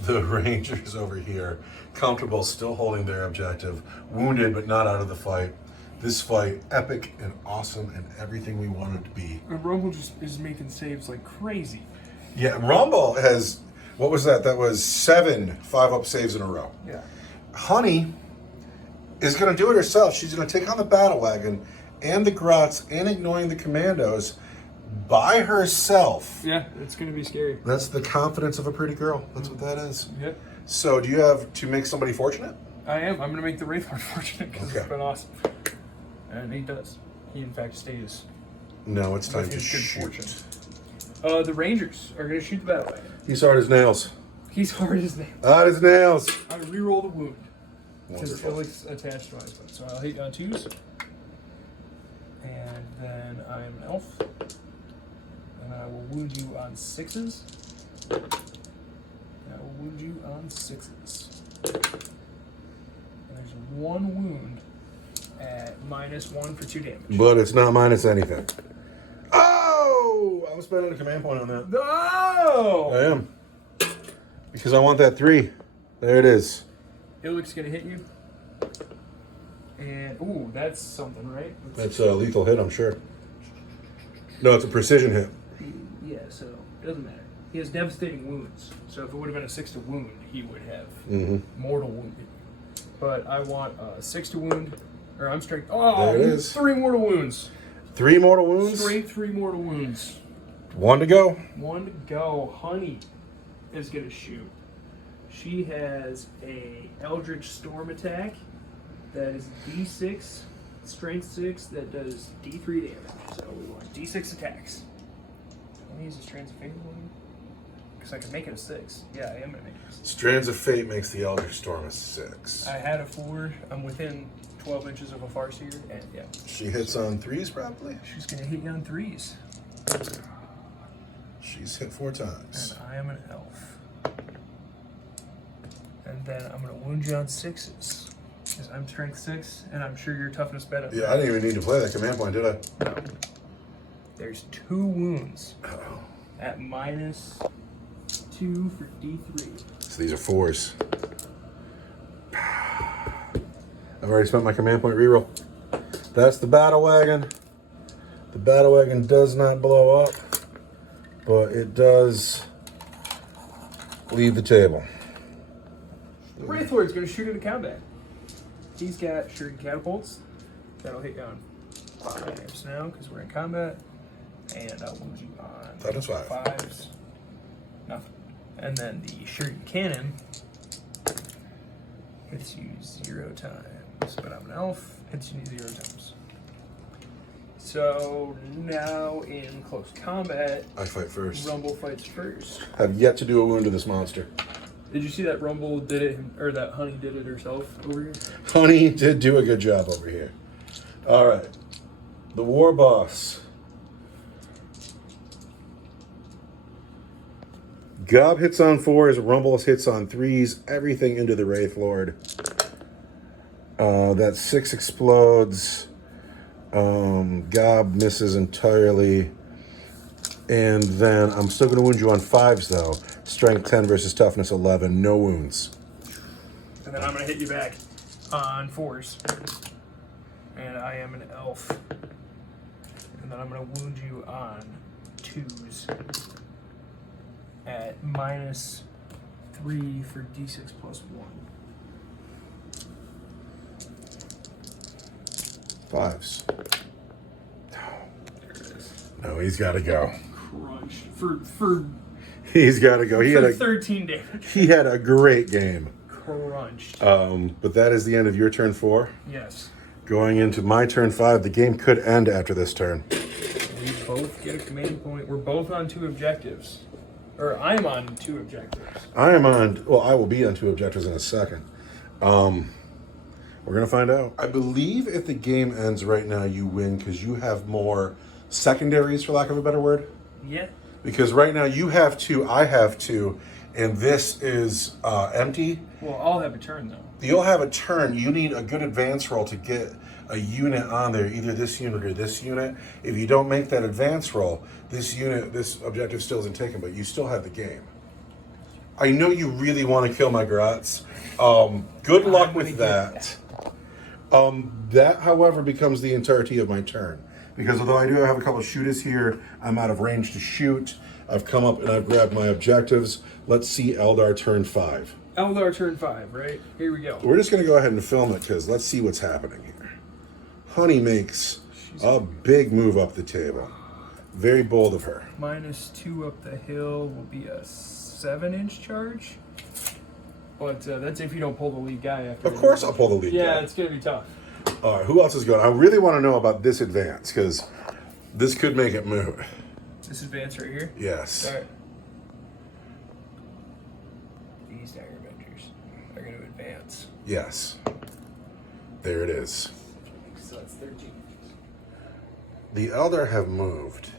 The Rangers over here, comfortable, still holding their objective, wounded but not out of the fight. This fight, epic and awesome and everything we want it to be. And Rumble just is making saves like crazy. Yeah, Rumble has, what was that? That was 7 5-up saves in a row. Yeah. Honey is going to do it herself. She's going to take on the battle wagon and the grots and ignoring the commandos by herself. Yeah, it's going to be scary. That's the confidence of a pretty girl. That's what that is. Yep. So do you have to make somebody fortunate? I am. I'm going to make the Wraith Lord fortunate because Okay. it's been awesome. And he does. He, in fact, stays. No, it's time with to his good shoot. fortune. The Rangers are going to shoot the battle wagon. He's hard as nails. He's hard as nails. Hard as nails. I reroll the wound. Because Wonderful. it's attached to my weapon. So I'll hit you on 2s. And then I am an elf. And I will wound you on 6s. And I will wound you on 6s. And there's 1 wound at -1 for 2 damage. But it's not minus anything. Oh! I'm spending a command point on that. No! I am. Because I want that 3. There it is. Illich's gonna hit you. And, ooh, that's something, right? That's a lethal hit, I'm sure. No, it's a precision hit. Yeah, so it doesn't matter. He has devastating wounds. So if it would have been a 6 to wound, he would have mortal wounded. But I want 6 to wound, or I'm strength. Oh, there it is. 3 mortal wounds. 3 mortal wounds. Straight 3 mortal wounds. 1 to go. 1 to go. Honey is gonna shoot. She has a Eldritch Storm attack that is D6, strength 6, that does D3 damage. So we want D6 attacks. Let me use the Strands of Fate one. Because I can make it a 6. Yeah, I am gonna make it a 6. Strands of Fate makes the Eldritch Storm a 6. I had a 4. I'm within 12 inches of a Farseer, and yeah. She hits on 3s probably. She's gonna hit you on 3s. She's hit 4 times. And I am an elf. And then I'm gonna wound you on 6s. Because I'm strength 6, and I'm sure your toughness benefit. Yeah, I didn't even need to play that command point, did I? No. There's 2 wounds Uh-oh. at -2 for D3. So these are 4s. I've already spent my command point reroll. That's the battle wagon. The battle wagon does not blow up, but it does leave the table. The Wraith Lord's gonna shoot into combat. He's got shuriken catapults. That'll hit you on 5s now, because we're in combat. And I'll wound you on That is 5. 5s. Nothing. And then the shuriken cannon hits you 0 times. But I'm an elf, hits you 0 times. So now in close combat, I fight first. Rumble fights first. Have yet to do a wound to this monster. Did you see that Rumble did it, or that Honey did it herself over here? Honey did do a good job over here. All right. The war boss. Gob hits on 4s, Rumbles hits on 3s, everything into the Wraith Lord. That 6 explodes. Gob misses entirely. And then I'm still going to wound you on 5s, though. Strength 10 versus toughness 11. No wounds. And then I'm going to hit you back on 4s. And I am an elf. And then I'm going to wound you on 2s. At -3 for D6 plus 1. 5s. There it is. No, he's got to go. Crunch. For He's got to go. He had a 13 damage. He had a great game. Crunched. But that is the end of your turn 4. Yes. Going into my turn 5, the game could end after this turn. We both get a command point. We're both on 2 objectives. Or I'm on 2 objectives. I will be on 2 objectives in a second. We're going to find out. I believe if the game ends right now, you win because you have more secondaries, for lack of a better word. Yeah. Because right now you have 2, I have 2, and this is empty. Well, I'll have a turn, though. You'll have a turn. You need a good advance roll to get a unit on there, either this unit or this unit. If you don't make that advance roll, this objective still isn't taken, but you still have the game. I know you really want to kill my Grotz. Good luck with that. That, however, becomes the entirety of my turn. Because although I do have a couple of shooters here, I'm out of range to shoot. I've come up and I've grabbed my objectives. Let's see Eldar turn 5. Eldar turn 5, right? Here we go. We're just going to go ahead and film it because let's see what's happening here. Honey makes a big move up the table. Very bold of her. -2 up the hill will be a 7-inch charge. But that's if you don't pull the lead guy after. Of course I'll pull the lead guy. Yeah, it's going to be tough. All right, who else is going? I really want to know about this advance because this could make it move. This advance right here? Yes. All right. These Dire Avengers are going to advance. Yes. There it is. So that's 13 inches. The Eldar have moved.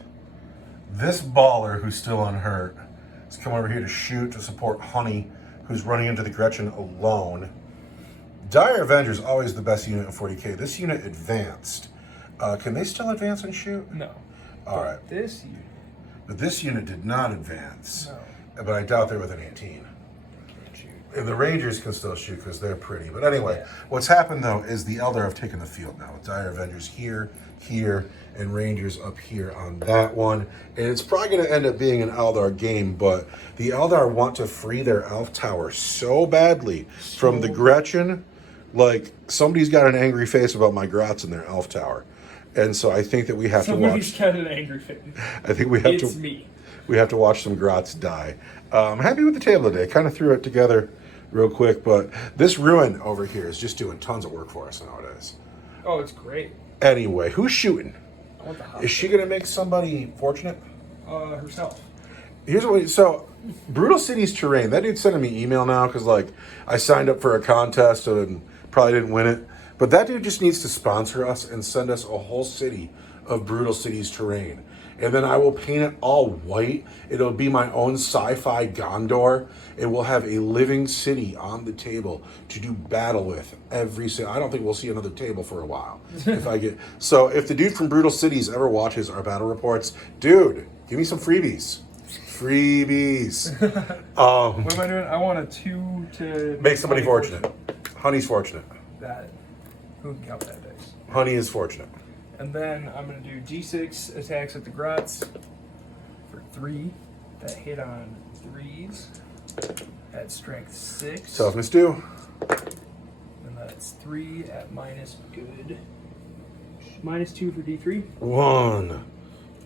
This baller, who's still unhurt, has come over here to shoot to support Honey, who's running into the Gretchen alone. Dire Avengers is always the best unit in 40k. This unit advanced. Can they still advance and shoot? No. All right. This unit. But this unit did not advance. No. But I doubt they're with an 18. Can't shoot. And the Rangers can still shoot because they're pretty. But anyway, Yeah. what's happened though is the Eldar have taken the field now. With Dire Avengers here, here, and Rangers up here on that one. And it's probably going to end up being an Eldar game, but the Eldar want to free their elf tower so badly from the Gretchen. Like, somebody's got an angry face about my Grots in their elf tower. And so I think that we have Somebody's to watch. got an angry face. I think we have It's to. me. We have to watch some Grots die. I'm happy with the table today. Kind of threw it together real quick, but this Ruin over here is just doing tons of work for us nowadays. Oh, it's great. Anyway, who's shooting? I want the hot. Is she going to make somebody fortunate? Herself. Here's what. So, Brutal Cities Terrain. That dude's sending me email now because, like, I signed up for a contest and probably didn't win it. But that dude just needs to sponsor us and send us a whole city of Brutal Cities Terrain. And then I will paint it all white. It'll be my own sci-fi Gondor. It will have a living city on the table to do battle with every single. I don't think we'll see another table for a while. If the dude from Brutal Cities ever watches our battle reports, dude, give me some freebies. Freebies. What am I doing? I want a 2 to Make somebody fortunate. Honey's fortunate. That. Who can count that dice? Honey is fortunate. And then I'm going to do G6 attacks at the Grots for 3 that hit on 3s at strength 6. Tough Miss Do. And that's 3 at minus good. Minus 2 for D3. 1,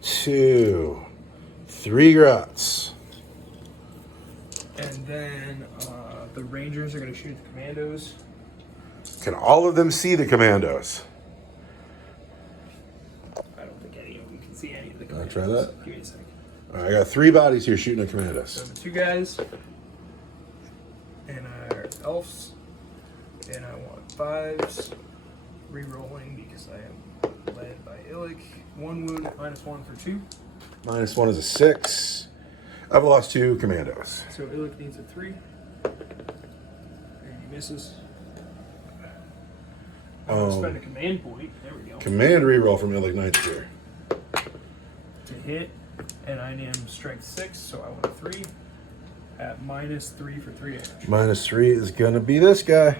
2, 3 Grots. And then the Rangers are going to shoot the Commandos. Can all of them see the commandos? I don't think any of them can see any of the Wanna Commandos. try that? Give me a second. All right, I got 3 bodies here shooting at So commandos. the 2 guys. And our elves. And I want 5s. Rerolling because I am led by Illic. 1 wound, minus 1 for 2. -1 is a 6. I've lost 2 commandos. So Illic needs a 3. And he misses. I'm going to spend a command point. There we go. Command reroll from Illic Knights here. To hit. And I am strength 6, so I want a 3. At minus 3 for 3 damage. -3 is going to be this guy.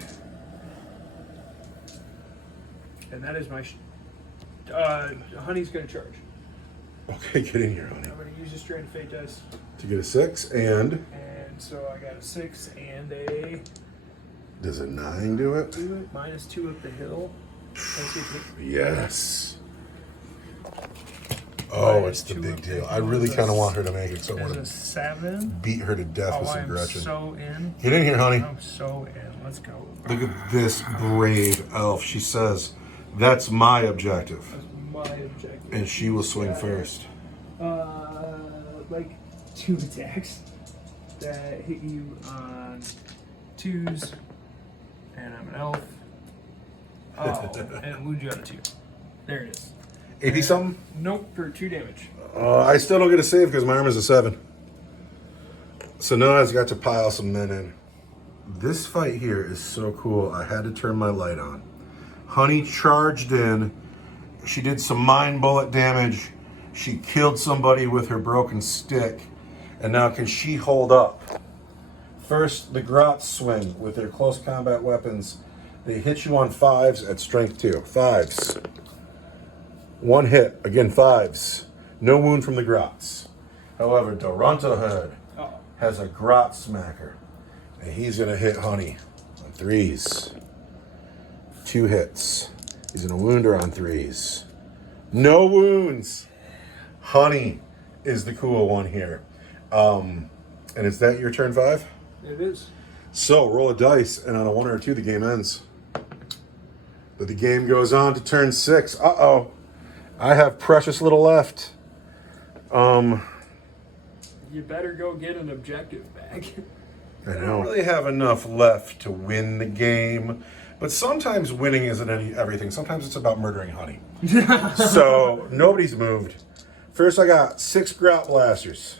And that is my. Honey's going to charge. Okay, get in here, honey. I'm going to use a Strain of Fate dice. To get a 6, and And so I got a 6 and a. does a 9 do it? Minus 2 up the hill. Yes. Oh, Minus it's the 2 big up the deal. I hill really is a kind of want her to make it, so I There's want a to 7. beat her to death with Oh, some I'm Gretchen. so in. Get in here, honey. I'm so in. Let's go. Look at this brave elf. She says, "That's my objective," That's my objective. and she will swing first. Like 2 attacks that hit you on 2s, and I'm an elf. Oh, and it wounds you on a 2. There it is. 80 something? Nope, for 2 damage. I still don't get a save because my arm is a 7. So now I've got to pile some men in. This fight here is so cool. I had to turn my light on. Honey charged in. She did some mind bullet damage. She killed somebody with her broken stick. And now can she hold up? First, the Grots swing with their close combat weapons. They hit you on 5s at strength 2. 5s. 1 hit. Again, 5s. No wound from the Grots. However, Doronto Head has a Grot Smacker. And he's going to hit Honey on 3s. 2 hits. He's going to wound her on 3s. No wounds. Honey is the cool one here. And is that your turn 5? It is. So roll a dice, and on a 1 or a 2, the game ends. But the game goes on to turn 6. Uh-oh. I have precious little left. You better go get an objective back. I don't really have enough left to win the game. But sometimes winning isn't everything. Sometimes it's about murdering Honey. So nobody's moved. First, I got 6 Grot Blasters.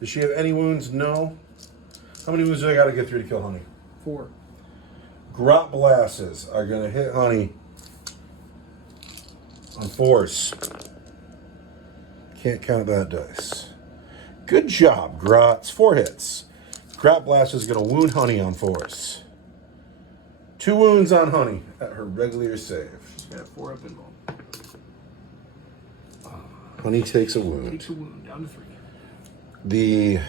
Does she have any wounds? No. How many wounds do I got to get through to kill Honey? 4. Grot Blasts are going to hit Honey on 4s. Can't count that dice. Good job, Grots. 4 hits. Grot Blast is going to wound Honey on force. 2 wounds on Honey at her regular save. She's got 4 up and roll. Honey takes a wound. Takes a wound, down to 3. The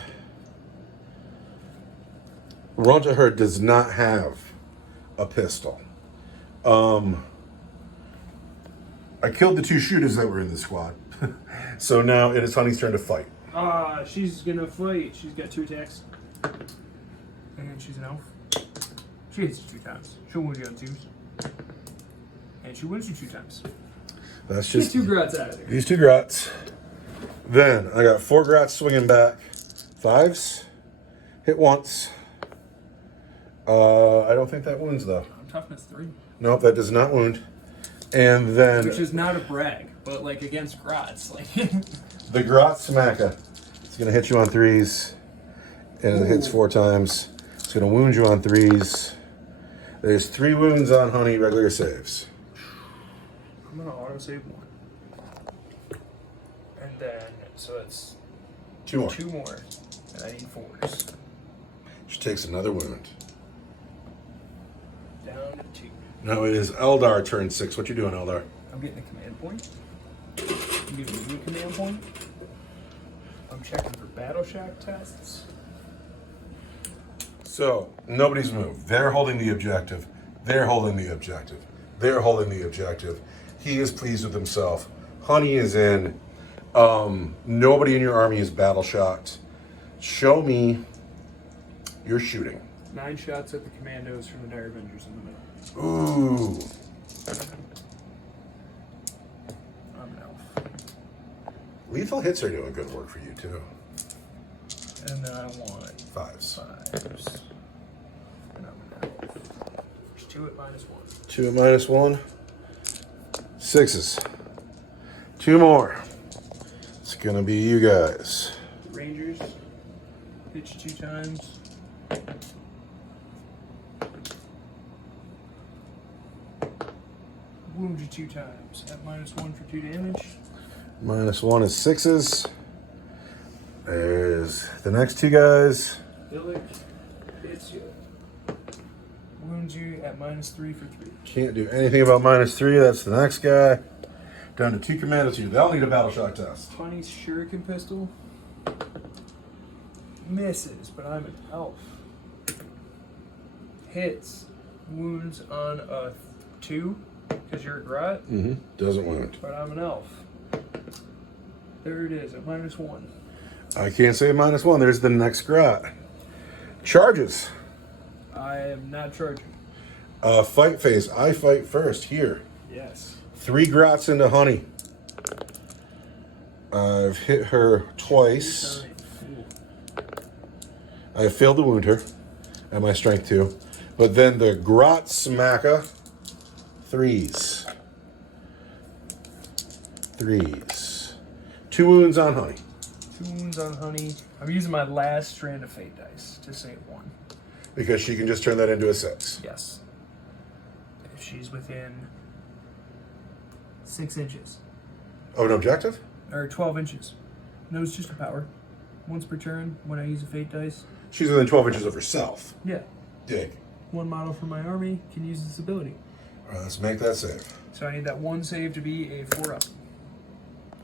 Ronta does not have a pistol. I killed the 2 shooters that were in the squad. So now it is Honey's turn to fight. She's gonna fight. She's got 2 attacks. And she's an elf. She hits you 2 times. She'll wound you on 2s. And she wins you 2 times. That's Get just 2 grots out of there. these 2 grots. Then I got 4 grots swinging back. 5s. Hit once. I don't think that wounds though. Toughness 3. Nope, that does not wound. And then Which is not a brag, but like against grots, like the Grot Smacka. It's gonna hit you on 3s. And it hits 4 times. It's gonna wound you on 3s. There's 3 wounds on Honey, regular saves. I'm gonna auto save 1. And then so it's 2 more. 2 more. And I need 4s. She takes another wound. Down to 2. Now it is Eldar turn 6. What you doing, Eldar? I'm getting a command point. I'm giving you a command point. I'm checking for battle shock tests. So, nobody's moved. They're holding the objective. They're holding the objective. They're holding the objective. He is pleased with himself. Honey is in. Nobody in your army is battle shocked. Show me your shooting. 9 shots at the commandos from the Dire Avengers in the middle. Ooh. I'm an elf. Lethal hits are doing good work for you, too. And then I want 5s. 5s. And I'm an elf. There's 2 at -1. 2 at -1. 6s. 2 more. It's gonna be you guys. Rangers. Hit you 2 times. Wound you 2 times. At -1 for 2 damage. -1 is 6s. There's the next 2 guys. Billick hits you. Wounds you at -3 for 3. Can't do anything about -3. That's the next guy. Down to 2 commandos here. They'll need a battle shock test. Honey's shuriken pistol misses, but I'm an elf. Hits. Wounds on a 2, because you're a grot, Doesn't wound. but I'm an elf. There it is, at -1. I can't say -1. There's the next grot. Charges. I am not charging. Fight phase. I fight first here. Yes. 3 grots into Honey. I've hit her twice. I have failed to wound her at my strength 2. But then the Grot Smacka. 3s. 3s. 2 wounds on Honey. 2 wounds on Honey. I'm using my last strand of fate dice to save 1. Because she can just turn that into a 6. Yes. If she's within 6 inches. Oh, an objective? Or 12 inches. No, it's just a power. Once per turn, when I use a fate dice. She's within 12 inches of herself. Yeah. Dig. 1 model from my army can use this ability. All right, let's make that save. So I need that 1 save to be a 4 up.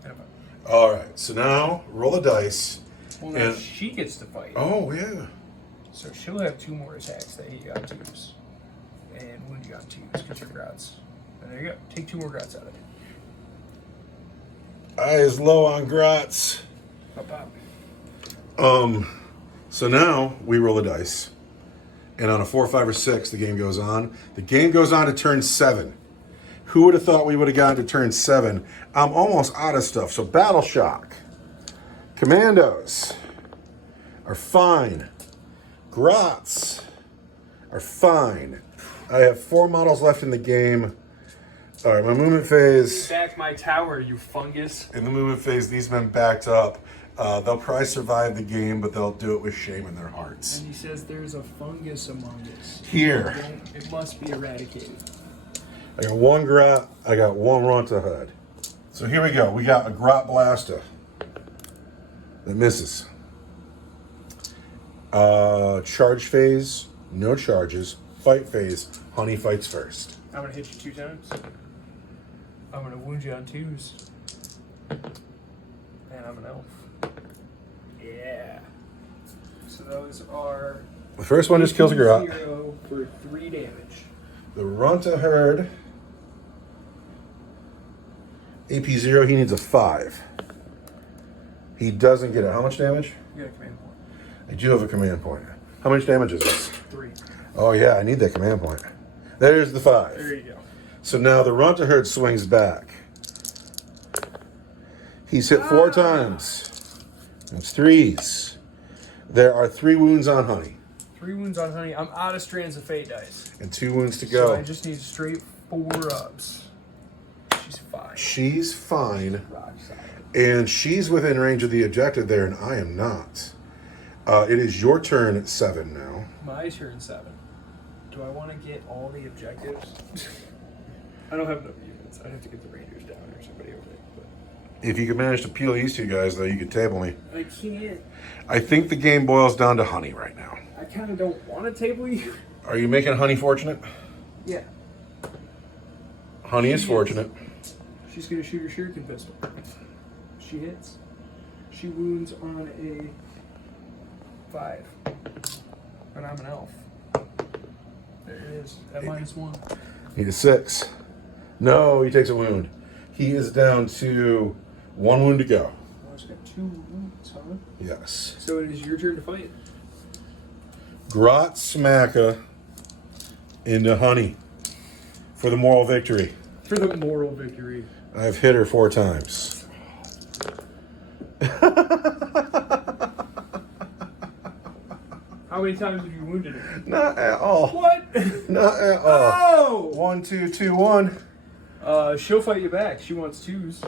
And a 5. All right, so now roll a dice. Well, now And- she gets to fight. Oh, yeah. So she'll have 2 more attacks that hit you on 2s. And wound you on 2s because you're grots. And there you go. Take 2 more grots out of it. I is low on grots. Pop, pop. So now we roll a dice. And on a 4, 5, or 6, the game goes on. The game goes on to turn 7. Who would have thought we would have gotten to turn 7? I'm almost out of stuff. So Battle Shock. Commandos are fine. Grots are fine. I have 4 models left in the game. All right, my movement phase. Back my tower, you fungus. In the movement phase, these men backed up. They'll probably survive the game, but they'll do it with shame in their hearts. And he says there's a fungus among us. Here. It must be eradicated. I got 1 Grot, I got 1 Ronta Hood. So here we go. We got a Grot Blaster that misses. Charge phase, no charges. Fight phase, Honey fights first. I'm gonna hit you 2 times. I'm gonna wound you on 2s. And I'm an elf. Yeah. So those are... The first one just kills a grot. 0 for 3 damage. The Runta Herd, AP 0, he needs a 5. He doesn't get it. How much damage? You got a command point. I do have a command point. How much damage is this? 3. Oh yeah, I need that command point. There's the 5. There you go. So now the Runta Herd swings back. He's hit 4 times. That's 3s. There are 3 wounds on Honey. 3 wounds on Honey. I'm out of Strands of Fate dice. And 2 wounds to So go. I just need straight 4-ups. She's fine. She's fine. Rock solid. And she's within range of the objective there, and I am not. It is your turn at 7 now. My turn 7. Do I want to get all the objectives? I don't have enough units. I'd have to get the Rangers down or somebody over there. But If you could manage to peel these 2 guys, though, you could table me. I can't. I think the game boils down to Honey right now. I kind of don't want to table you. Are you making Honey fortunate? Yeah. Honey is fortunate. She's going to shoot her shuriken pistol. She hits. She wounds on a 5. And I'm an elf. There it is. At -1. Need a 6. No, he takes a wound. He is down to 1 wound to go. Oh, it's got 2 wounds, huh? Yes. So it is your turn to fight. Grot Smacka into Honey for the moral victory. For the moral victory. I've hit her 4 times. How many times have you wounded her? Not at all. What? Not at all. Oh! 1, 2, 2, 1. She'll fight you back. She wants 2s.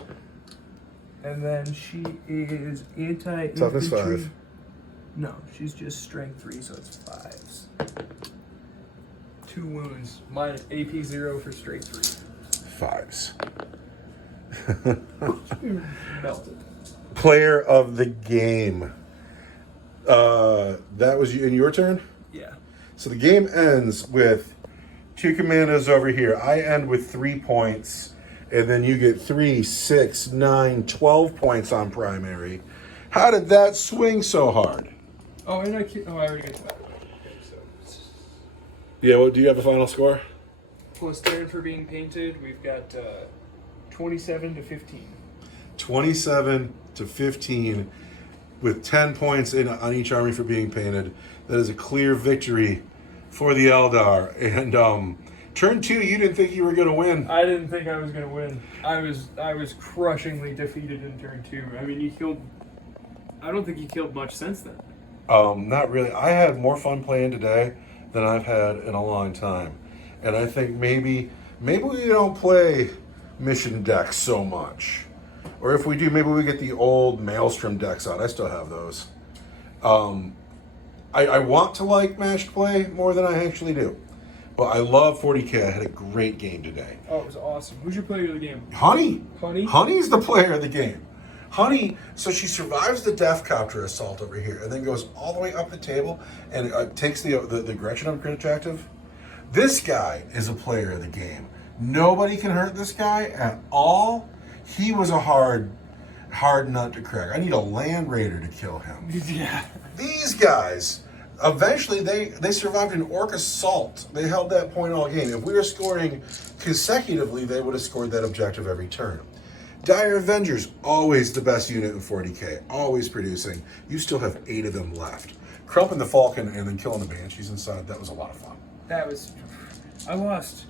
And then she is anti-infantry. Toughness 5. No, she's just strength 3, so it's 5s. 2 wounds. Mine AP 0 for straight 3. 5s. Melted. Player of the game. That was you in your turn? Yeah. So the game ends with 2 commandos over here. I end with 3 points, and then you get 3, 6, 9, 12 points on primary. How did that swing so hard? Oh, and I already got that. Okay, so Yeah, well, do you have a final score? plus Darren for being painted, we've got 27 to 15. 27 to 15 with 10 points on each army for being painted. That is a clear victory for the Eldar. And turn 2, you didn't think you were going to win. I didn't think I was going to win. I was crushingly defeated in turn 2. I mean, you killed... I don't think you killed much since then. Not really. I had more fun playing today than I've had in a long time. And I think maybe we don't play mission decks so much. Or if we do, maybe we get the old Maelstrom decks out. I still have those. I want to like matched play more than I actually do. But I love 40k. I had a great game today. Oh, it was awesome. Who's your player of the game? Honey. Honey? Honey's the player of the game. Honey, so she survives the Death Copter assault over here and then goes all the way up the table and takes the Gretchen upgrade objective. This guy is a player of the game. Nobody can hurt this guy at all. He was a hard nut to crack. I need a Land Raider to kill him. Yeah. These guys, eventually they survived an Orc assault. They held that point all game. If we were scoring consecutively, they would have scored that objective every turn. Dire Avengers, always the best unit in 40k, always producing. You still have 8 of them left. Crumping the Falcon and then killing the Banshees inside, that was a lot of fun. That was... I lost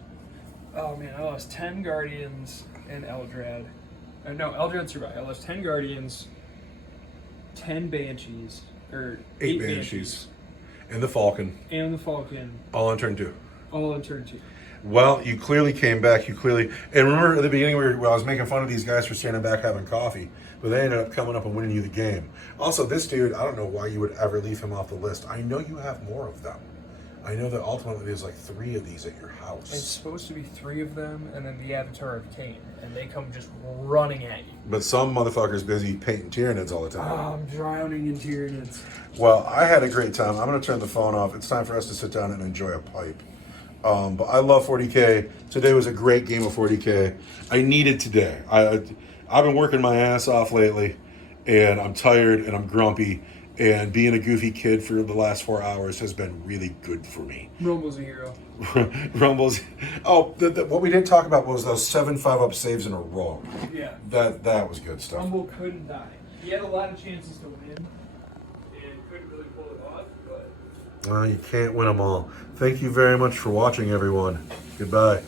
10 Guardians and Eldrad. No, Eldrad survived. I lost 10 Guardians, 10 Banshees, or 8 Banshees. And the Falcon. And the Falcon. All on turn 2. All on turn 2. Well, you clearly came back. And remember at the beginning where I was making fun of these guys for standing back having coffee, but they ended up coming up and winning you the game. Also, this dude, I don't know why you would ever leave him off the list. I know you have more of them. I know that ultimately there's like 3 of these at your It's house. supposed to be 3 of them, and then the Avatar of Cain, and they come just running at you. But some motherfucker's busy painting Tyranids all the time. Oh, I'm drowning in Tyranids. Well, I had a great time. I'm going to turn the phone off. It's time for us to sit down and enjoy a pipe. But I love 40k. Today was a great game of 40k. I needed today. I've been working my ass off lately, and I'm tired and I'm grumpy. And being a goofy kid for the last 4 hours has been really good for me. Rumble's a hero. Rumbles. Oh, what we didn't talk about was those 7 5-up saves in a row. Yeah. That was good stuff. Rumble couldn't die. He had a lot of chances to win, and couldn't really pull it off, but... Well, you can't win them all. Thank you very much for watching, everyone. Goodbye.